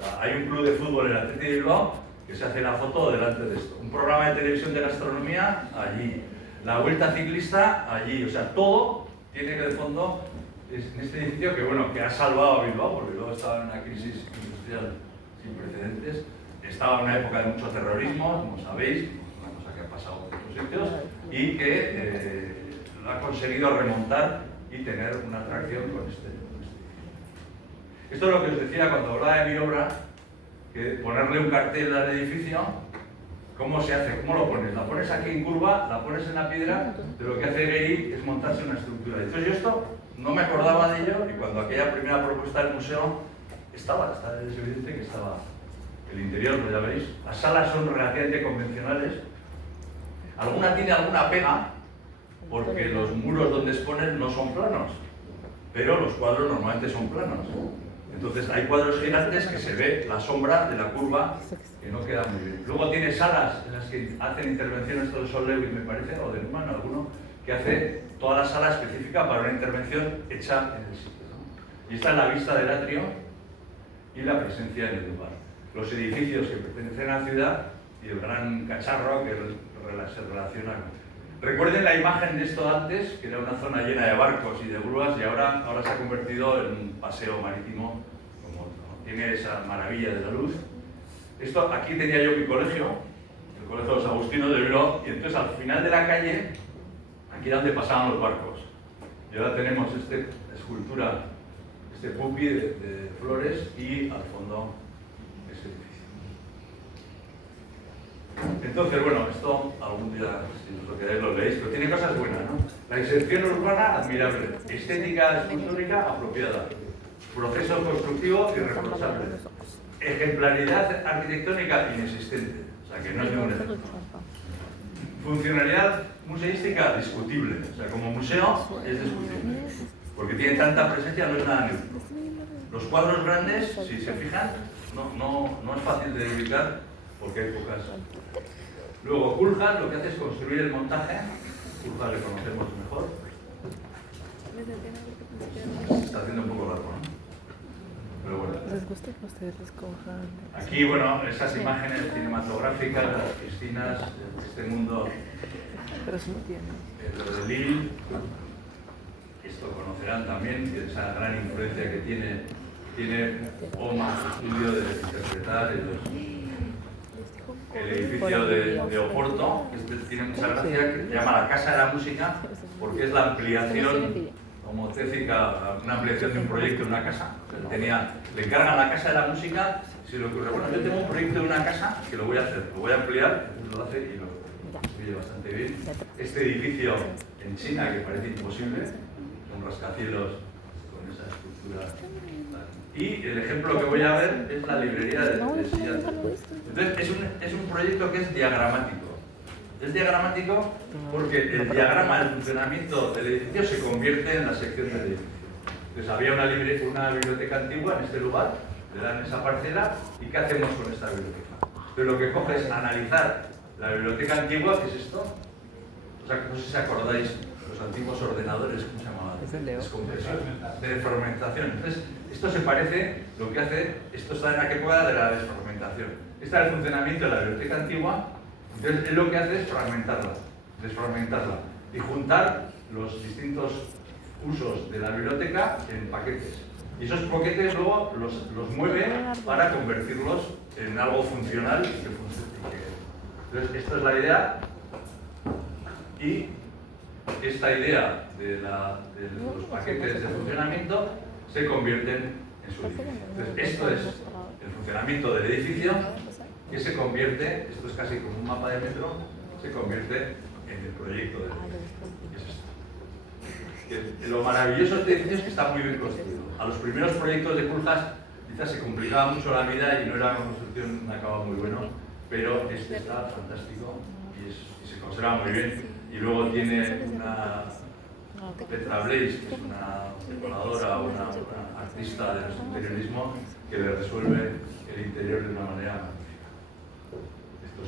sea, hay un club de fútbol en Athletic de Bilbao que se hace la foto delante de esto. Un programa de televisión de gastronomía, allí. La vuelta ciclista, allí. O sea, todo tiene que de fondo en este edificio que, bueno, que ha salvado a Bilbao, porque Bilbao estaba en una crisis industrial sin precedentes. Estaba en una época de mucho terrorismo, como sabéis, una cosa que ha pasado en muchos sitios, y que lo ha conseguido remontar y tener una atracción con este. Esto es lo que os decía cuando hablaba de mi obra, que ponerle un cartel al edificio, ¿cómo se hace? ¿Cómo lo pones? ¿La pones aquí en curva? ¿La pones en la piedra? De lo que hace Gehry es montarse una estructura. Entonces yo esto no me acordaba de ello, y cuando aquella primera propuesta del museo es evidente que estaba el interior, pues ya veréis. Las salas son relativamente convencionales. Alguna tiene alguna pega, porque los muros donde exponen no son planos, pero los cuadros normalmente son planos. Entonces hay cuadros gigantes que se ve la sombra de la curva, que no queda muy bien. Luego tiene salas en las que hacen intervenciones, todo Sol Lewis me parece, o de Newman, alguno, que hace toda la sala específica para una intervención hecha en el sitio, ¿no? Y esta es la vista del atrio y la presencia en el lugar. Los edificios que pertenecen a la ciudad y el gran cacharro que se relaciona con. Recuerden la imagen de esto antes, que era una zona llena de barcos y de grúas, y ahora se ha convertido en un paseo marítimo, como tiene esa maravilla de la luz. Esto, aquí tenía yo mi colegio, el Colegio de los Agustinos de Bilbao, y entonces al final de la calle, aquí era donde pasaban los barcos. Y ahora tenemos esta escultura, este pupi de flores, y al fondo ese edificio. Entonces, bueno, esto algún día, si os lo queréis, lo leéis, pero tiene cosas buenas, ¿no? La inserción urbana, admirable. Estética escultórica, apropiada. Proceso constructivo, irreprochable. Ejemplaridad arquitectónica, inexistente. O sea, que no es ningún ejemplo. Funcionalidad museística, discutible. O sea, como museo es discutible. Porque tiene tanta presencia, no es nada neutro. Los cuadros grandes, si se fijan, no es fácil de ubicar, porque hay pocas. Luego, Kulhas lo que hace es construir el montaje. Kulhas le conocemos mejor. Se está haciendo un poco largo, ¿no? Pero bueno. Les gusta que ustedes les cojan. Aquí, bueno, esas imágenes cinematográficas, las piscinas, este mundo. Pero eso no tiene. Lo de Lille, esto conocerán también, que esa gran influencia que tiene Oma, su estudio de interpretar el edificio de Oporto, que tiene mucha gracia, que se llama la Casa de la Música, porque es la ampliación homocéfica, una ampliación de un proyecto de una casa. O sea, le encargan la Casa de la Música, y se le ocurre, bueno, yo tengo un proyecto de una casa que lo voy a hacer, lo voy a ampliar, entonces lo hace y lo construye bastante bien. Este edificio en China, que parece imposible, con rascacielos, con esa estructura. Y el ejemplo que voy a ver es la librería de Seattle. Entonces, es un proyecto que es diagramático. Es diagramático porque el diagrama, el funcionamiento del edificio se convierte en la sección del edificio. Entonces, había una biblioteca antigua en este lugar, le dan esa parcela, ¿y qué hacemos con esta biblioteca? Entonces, lo que coge es analizar la biblioteca antigua, ¿qué es esto? O sea, no sé si acordáis, los antiguos ordenadores, ¿cómo se llamaban? Descompresión, de desfragmentación. Entonces, esto se parece, lo que hace, esto está en la época de la desfragmentación. Este es el funcionamiento de la biblioteca antigua, entonces él lo que hace es fragmentarla, desfragmentarla. y juntar los distintos usos de la biblioteca en paquetes. Y esos paquetes luego los mueve para convertirlos en algo funcional y que funcione. Entonces, esta es la idea. Y esta idea de los paquetes de funcionamiento se convierten en su edificio. Entonces, esto es el funcionamiento del edificio que se convierte, esto es casi como un mapa de metro, se convierte en el proyecto del edificio. Y es esto. Lo maravilloso de este edificio es que está muy bien construido. A los primeros proyectos de Culjas quizás se complicaba mucho la vida y no era una construcción, un acabado muy bueno, pero este está fantástico y se conserva muy bien. Y luego tiene una Petra Blaze, que es una decoradora, una artista de nuestro interiorismo, que le resuelve el interior de una manera magnífica. Esto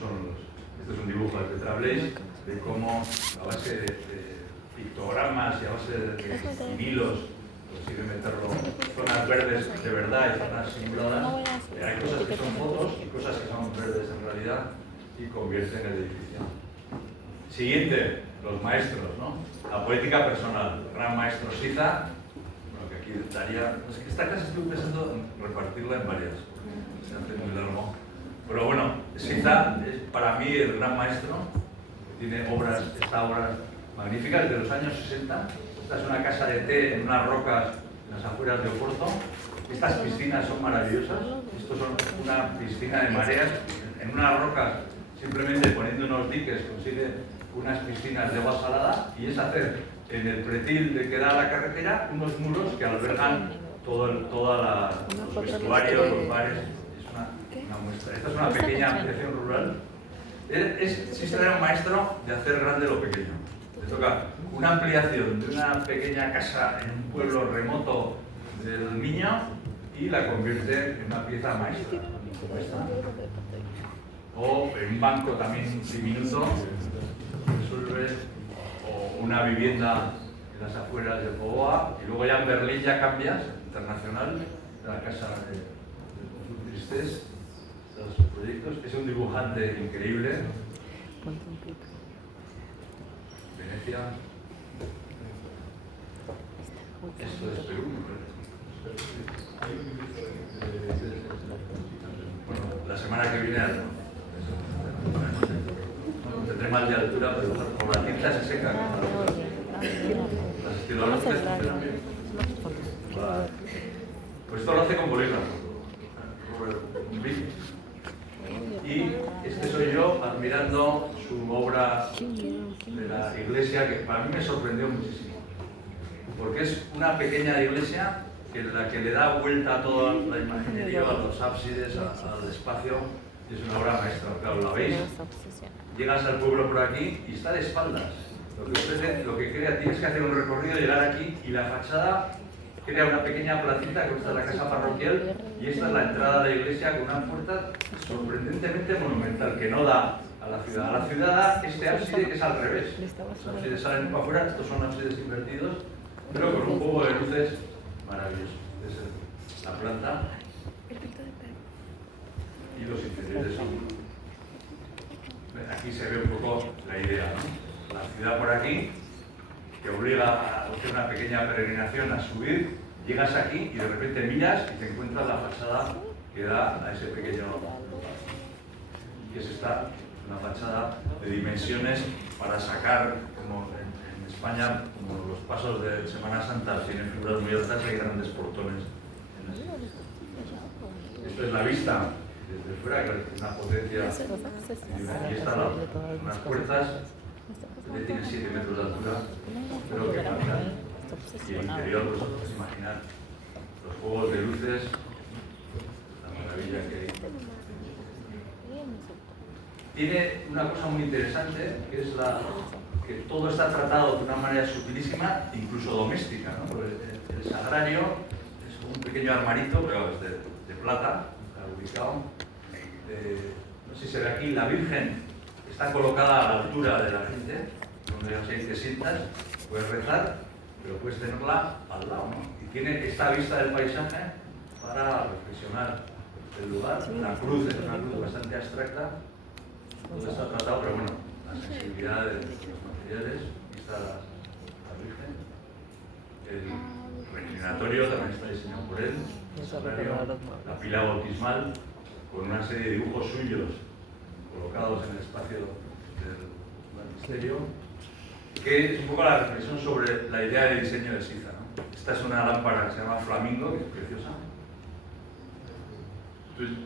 es un dibujo de Petra Blaze, de cómo a base de pictogramas y a base de vinilos consigue meterlo, zonas verdes de verdad y zonas simuladas. Hay cosas que son fotos y cosas que son verdes en realidad y convierten el edificio. Siguiente, los maestros, ¿no? La poética personal, el gran maestro Siza, bueno, que aquí daría... Es que esta clase estoy pensando en repartirla en varias, se hace muy largo. Pero bueno, Siza es para mí el gran maestro, que tiene esta obra magnífica desde los años 60. Esta es una casa de té en unas rocas en las afueras de Oporto. Estas piscinas son maravillosas. Esto es una piscina de mareas en unas rocas, simplemente poniendo unos diques consigue unas piscinas de agua salada, y es hacer en el pretil de que da la carretera unos muros que albergan los vestuarios, los bares. Es una muestra. Esta es una pequeña ampliación rural. Sí será un maestro de hacer grande lo pequeño. Le toca una ampliación de una pequeña casa en un pueblo remoto del Miño y la convierte en una pieza maestra, como esta. O en un banco también diminuto, resuelve, o una vivienda en las afueras de Póvoa, y luego ya en Berlín ya cambias, internacional, de la casa de Tristes, los proyectos. Es un dibujante increíble. Venecia. Esto es Perú. Bueno, la semana que viene tendré mal de altura, pero por la tinta se seca. Las estilologías funcionan bien. Pues esto lo hace con bolígrafo. Y este soy yo admirando su obra de la iglesia, que para mí me sorprendió muchísimo. Porque es una pequeña iglesia que la que le da vuelta a toda la imaginería, a los ábsides, al espacio, y es una obra maestra. Claro, ¿la veis? Llegas al pueblo por aquí y está de espaldas. Lo que crea, tienes que hacer un recorrido, llegar aquí, y la fachada crea una pequeña placita, que esta es la casa parroquial, y esta es la entrada de la iglesia con una puerta sorprendentemente monumental, que no da a la ciudad. A la ciudad da este ábside, que es al revés. Los ábsides salen para afuera, estos son ábsides invertidos, pero con un juego de luces maravilloso. Es la planta y los interiores son... Aquí se ve un poco la idea, ¿no? La ciudad por aquí, que obliga a hacer una pequeña peregrinación, a subir, llegas aquí y de repente miras y te encuentras la fachada que da a ese pequeño lugar. Y es esta, una fachada de dimensiones para sacar, como en España, como los pasos de Semana Santa tienen figuras muy altas, hay grandes portones en las iglesias. Esto es la vista desde fuera, que es una potencia. Aquí están unas puertas que tienen 7 metros de altura, pero que marcan. Y el interior, pues podéis imaginar los juegos de luces, la maravilla que hay. Tiene una cosa muy interesante, que es que todo está tratado de una manera sutilísima, incluso doméstica, ¿no? Porque el sagrario es un pequeño armarito, pero es de plata, está ubicado. No sé si se ve aquí, la Virgen está colocada a la altura de la gente, donde te sientas, puedes rezar, pero puedes tenerla al lado, ¿no? Y tiene esta vista del paisaje para reflexionar del lugar. La cruz es una cruz bastante abstracta, todo está tratado, pero bueno, la sensibilidad de los materiales. está la Virgen. El reclinatorio también está diseñado por él. El sagrario, la pila bautismal, con una serie de dibujos suyos colocados en el espacio del magisterio, que es un poco la reflexión sobre la idea de diseño de Siza, ¿no? Esta es una lámpara que se llama Flamingo, que es preciosa.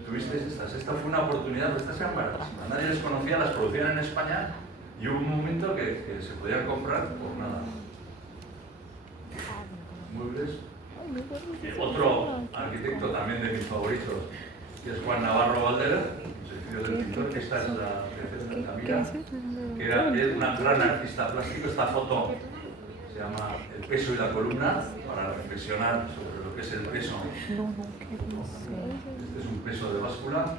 ¿Tuviste estas? Esta fue una oportunidad, estas eran baratísimas. Nadie les conocía, las producían en España y hubo un momento que se podían comprar por nada. Muebles. Otro arquitecto también de mis favoritos, que es Juan Navarro Valderas, el del pintor, que esta es la creación de Camila, que era un gran artista plástico. Esta foto se llama El peso y la columna, para reflexionar sobre lo que es el peso. Este es un peso de báscula,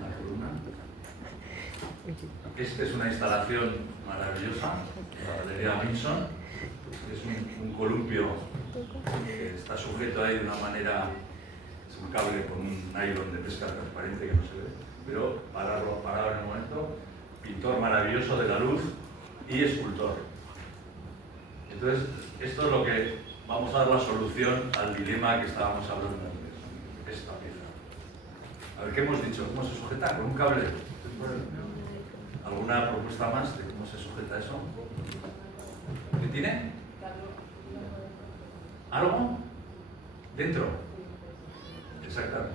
una columna. Esta es una instalación maravillosa, la Galería Minson. Es un columpio que está sujeto ahí de una manera, es un cable con un nylon de pesca transparente que no se ve, pero parado en el momento. Pintor maravilloso de la luz y escultor. Entonces, esto es lo que vamos a dar la solución al dilema que estábamos hablando antes, esta pieza. A ver, ¿qué hemos dicho? ¿Cómo se sujeta? ¿Con un cable? ¿Alguna propuesta más de cómo se sujeta eso? ¿Qué tiene? ¿Algo? ¿Dentro? Exactamente.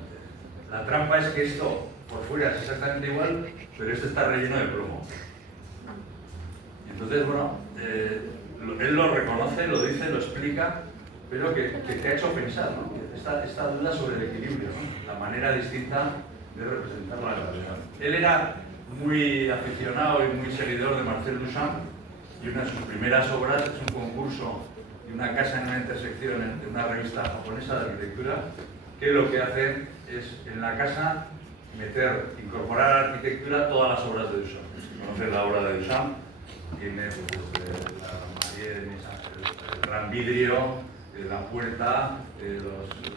La trampa es que esto por fuera es exactamente igual, pero este está relleno de plomo. Y entonces, bueno, él lo reconoce, lo dice, lo explica, pero que te ha hecho pensar, ¿no? Esta duda sobre el equilibrio, ¿no? La manera distinta de representar la gravedad. Él era muy aficionado y muy seguidor de Marcel Duchamp, y una de sus primeras obras es un concurso de una casa en una intersección de una revista japonesa de arquitectura, que lo que hace es en la casa incorporar a la arquitectura todas las obras de Duchamp. Si conoces la obra de Duchamp, tiene el gran vidrio, la puerta,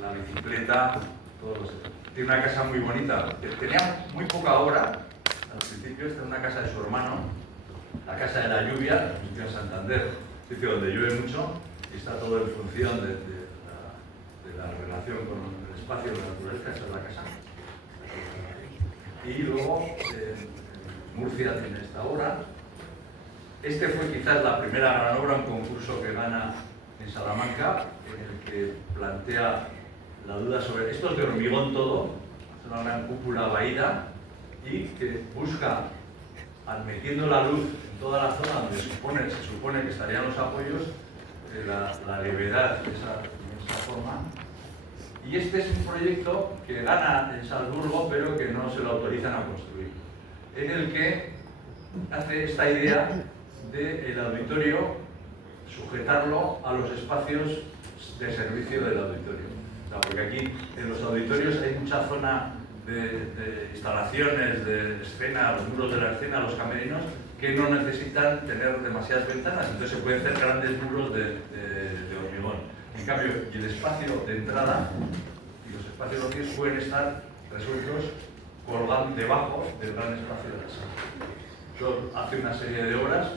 la bicicleta, tiene una casa muy bonita. Tenía muy poca obra al principio. Esta es una casa de su hermano, la Casa de la Lluvia, un sitio en Santander, un sitio donde llueve mucho y está todo en función de la relación con el espacio de la naturaleza. Esa es la casa. Y luego Murcia tiene esta obra. Este fue quizás la primera gran obra, un concurso que gana en Salamanca, en el que plantea la duda sobre... Esto es de hormigón todo, es una gran cúpula vaída, y que busca, metiendo la luz en toda la zona donde se supone que estarían los apoyos, la levedad de esa forma. Y este es un proyecto que gana en Salzburgo, pero que no se lo autorizan a construir, en el que hace esta idea del auditorio, sujetarlo a los espacios de servicio del auditorio. O sea, porque aquí en los auditorios hay mucha zona de instalaciones, de escena, los muros de la escena, los camerinos, que no necesitan tener demasiadas ventanas, entonces se pueden hacer grandes muros de hormigón. En cambio, y el espacio de entrada y los espacios vacíos pueden estar resueltos colgando debajo del gran espacio de la sala. Esto hace una serie de obras,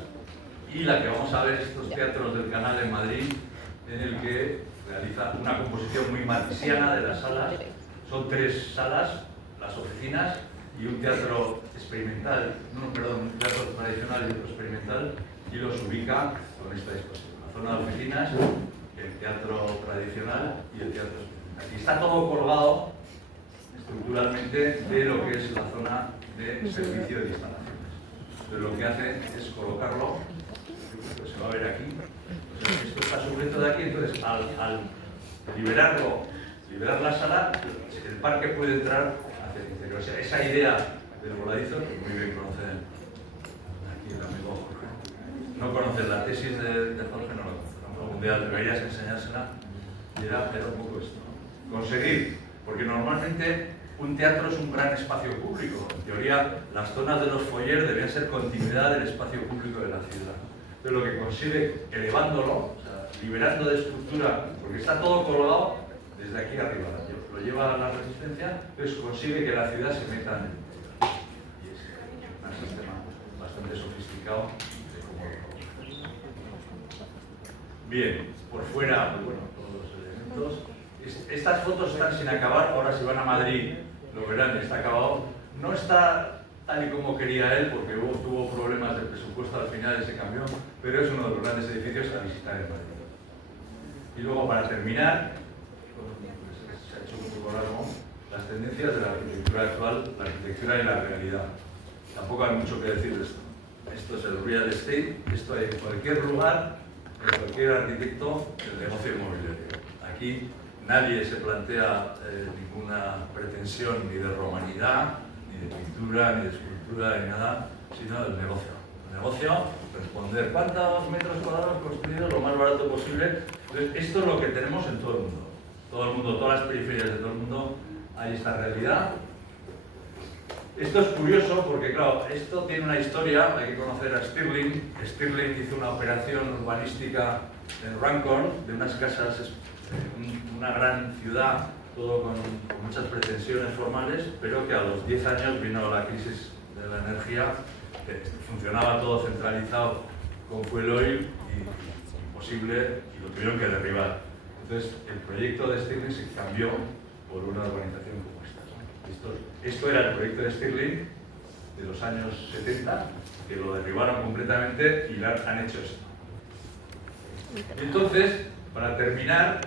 y la que vamos a ver, estos teatros del Canal en Madrid, en el que realiza una composición muy marxiana de las salas. Son 3 salas, las oficinas y un teatro experimental, un teatro tradicional y otro experimental, y los ubica con esta disposición. La zona de oficinas, el teatro tradicional y el teatro experimental. Aquí está todo colgado estructuralmente de lo que es la zona de servicio de instalaciones. Entonces lo que hace es colocarlo, pues se va a ver aquí. Entonces, esto está sujeto de aquí, entonces al liberar la sala, el parque puede entrar hacia el interior. O sea, esa idea del voladizo, que muy bien conocen aquí el amigo Jorge. No conoces la tesis de Jorge, no la conoces. Algún día deberías enseñársela, y era un poco esto, ¿no? Conseguir, porque normalmente un teatro es un gran espacio público. En teoría, las zonas de los foyers deben ser continuidad del espacio público de la ciudad. Pero lo que consigue, elevándolo, o sea, liberando de estructura, porque está todo colgado desde aquí arriba, lo lleva a la resistencia, pues consigue que la ciudad se meta en el interior. Y es un sistema bastante sofisticado de cómo lo Bien, por fuera, pues bueno, todos los elementos. Estas fotos están sin acabar, ahora si van a Madrid lo verán, está acabado. No está tal y como quería él, porque tuvo problemas de presupuesto al final y se cambió, pero es uno de los grandes edificios a visitar en Madrid. Y luego, para terminar, pues, se ha hecho un poco largo, las tendencias de la arquitectura actual, la arquitectura y la realidad. Tampoco hay mucho que decir de esto. Esto es el real estate, esto hay en cualquier lugar, en cualquier arquitecto, el negocio inmobiliario. Aquí nadie se plantea ninguna pretensión ni de romanidad, ni de pintura, ni de escultura, ni nada, sino el negocio. El negocio, responder cuántos metros cuadrados construidos lo más barato posible. Entonces, esto es lo que tenemos en todo el mundo. Todo el mundo, todas las periferias de todo el mundo, hay esta realidad. Esto es curioso porque, claro, esto tiene una historia, hay que conocer a Stirling. Stirling hizo una operación urbanística en Runcorn, de unas casas, una gran ciudad, todo con muchas pretensiones formales, pero que a los 10 años vino la crisis de la energía, que funcionaba todo centralizado con fuel oil y imposible, y lo tuvieron que derribar. Entonces, el proyecto de Stirling se cambió por una urbanización como esta. Esto era el proyecto de Stirling de los años 70, que lo derribaron completamente y han hecho esto. Entonces, para terminar,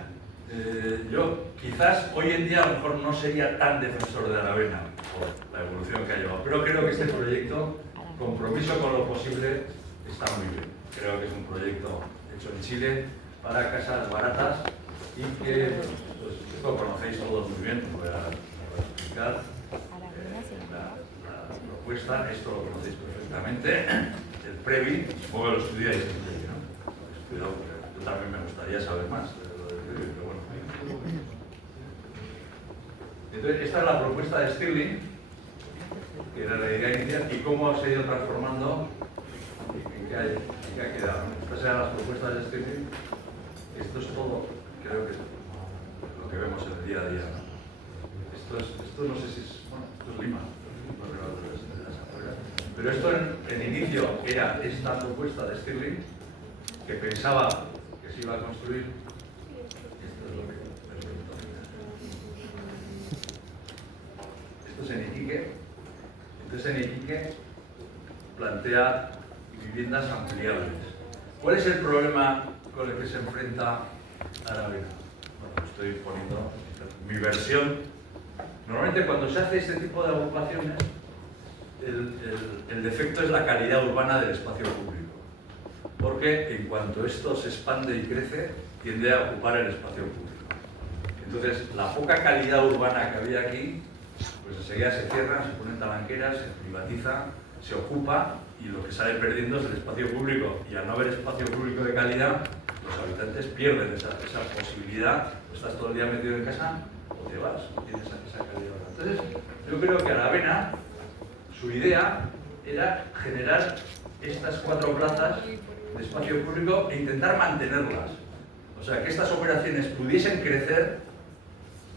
yo quizás hoy en día a lo mejor no sería tan defensor de Aravena por la evolución que ha llevado, pero creo que este proyecto, compromiso con lo posible, está muy bien. Creo que es un proyecto hecho en Chile para casas baratas y que pues, esto lo conocéis todos muy bien, no voy a explicar la propuesta, esto lo conocéis perfectamente, el Previ, supongo que lo estudiáis en Previ, ¿no? Cuidado, yo también me gustaría saber más de lo del Previ, pero bueno. Entonces, esta es la propuesta de Stirling, que era la idea inicial, y cómo se ha ido transformando y en qué ha quedado. Estas eran las propuestas de Stirling. Esto es todo, creo que es lo que vemos en el día a día, ¿no? Esto no sé si es, bueno, esto es Lima, de las afueras. Pero esto en inicio era esta propuesta de Stirling, que pensaba que se iba a construir. Esto es lo que esto es en Iquique. Entonces en Iquique plantea viviendas ampliables. ¿Cuál es el problema con el que se enfrenta Aravena? Bueno, estoy poniendo mi versión. Normalmente cuando se hace este tipo de agrupaciones, el defecto es la calidad urbana del espacio público. Porque en cuanto esto se expande y crece, tiende a ocupar el espacio público. Entonces, la poca calidad urbana que había aquí, pues enseguida se cierran, se ponen talanqueras, se privatiza, se ocupa y lo que sale perdiendo es el espacio público. Y al no haber espacio público de calidad, los habitantes pierden esa posibilidad. Estás todo el día metido en casa o te vas, no tienes esa calidad. Entonces, yo creo que Aravena, su idea era generar estas 4 plazas de espacio público e intentar mantenerlas. O sea, que estas operaciones pudiesen crecer,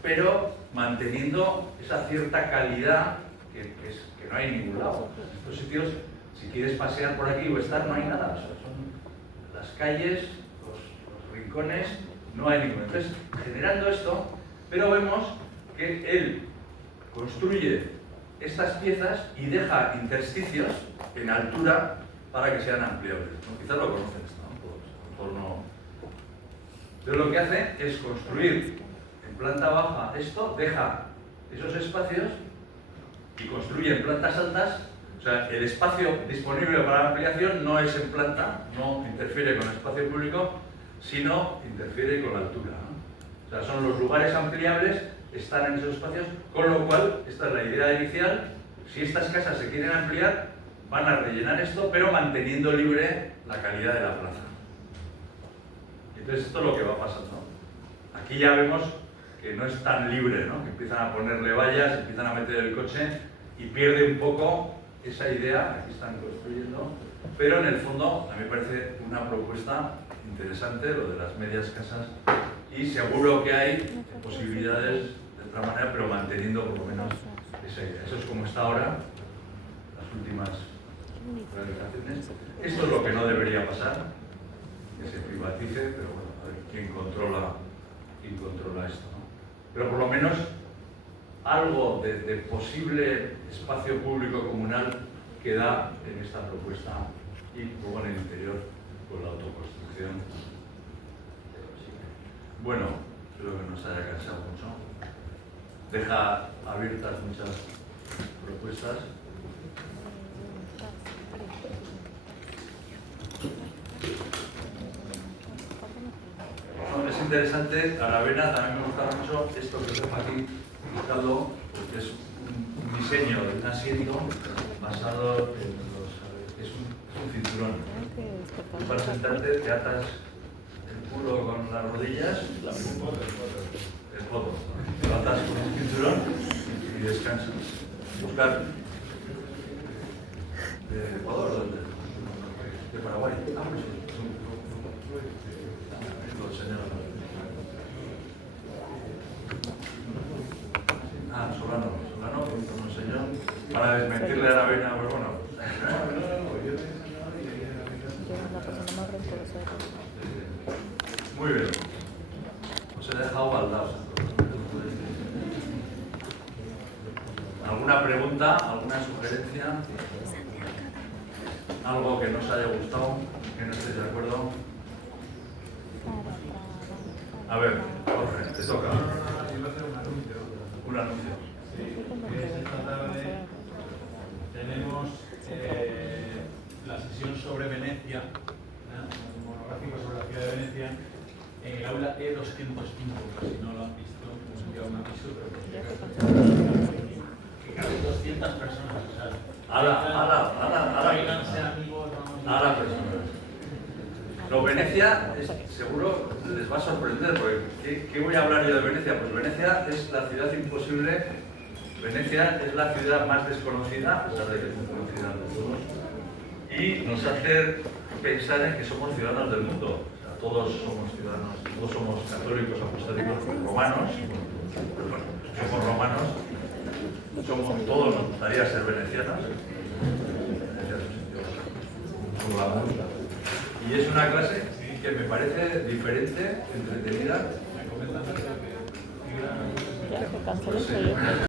pero manteniendo esa cierta calidad que no hay en ningún lado. En estos sitios, si quieres pasear por aquí o estar, no hay nada. O sea, son las calles, los rincones, no hay ninguno. Entonces, generando esto, pero vemos que él construye estas piezas y deja intersticios en altura para que sean ampliables, ¿no? Quizás lo conocen esto, ¿no? Por no. Entonces lo que hace es construir en planta baja esto, deja esos espacios y construye en plantas altas. O sea, el espacio disponible para la ampliación no es en planta, no interfiere con el espacio público, sino interfiere con la altura, ¿no? O sea, son los lugares ampliables, están en esos espacios, con lo cual, esta es la idea inicial. Si estas casas se quieren ampliar, van a rellenar esto, pero manteniendo libre la calidad de la plaza. Entonces esto es lo que va pasando. Aquí ya vemos que no es tan libre, ¿no? Que empiezan a ponerle vallas, empiezan a meter el coche y pierde un poco esa idea. Aquí están construyendo, pero en el fondo a mí me parece una propuesta interesante lo de las medias casas, y seguro que hay posibilidades de otra manera, pero manteniendo por lo menos esa idea. Eso es como está ahora, las últimas realizaciones. Esto es lo que no debería pasar, que se privatice, pero bueno, a ver quién controla esto, ¿no? Pero por lo menos algo de posible espacio público comunal que da en esta propuesta y luego en el interior con la autoconstrucción. Bueno, espero que no se haya cansado mucho. Deja abiertas muchas propuestas. Bueno, es interesante, Aravena también me gusta mucho esto que tengo aquí buscado, porque es un diseño de un asiento basado en es un cinturón. Tú para sentarte te atas el culo con las rodillas, el codo, te atas con un cinturón y descansas. Buscar de Ecuador, de Paraguay. Ah, pues sí. Solano, con un señor, para desmentirle a Aravena, pues bueno. Muy bien. Os he dejado baldados. ¿Alguna pregunta? ¿Alguna sugerencia? ¿Algo que no os haya gustado? ¿Que no estéis de acuerdo? A ver, Jorge, te toca. Un anuncio. Sí, esta tarde tenemos la sesión sobre Venecia, un monográfico sobre la ciudad de Venecia, en el aula E205, por si no lo han visto, hemos enviado un aviso, pero que caben 200 personas. O sea, ahora personas. Lo Venecia, seguro les va a sorprender, porque ¿qué voy a hablar yo de Venecia? Pues Venecia es la ciudad imposible, Venecia es la ciudad más desconocida, a pesar de que es muy conocida por todos, y nos hace pensar en que somos ciudadanos del mundo. O sea, todos somos ciudadanos, todos somos católicos, apostólicos, romanos, somos romanos, todos nos gustaría ser venecianos. Y es una clase que me parece diferente, entretenida. Ya, que cancele el proyecto.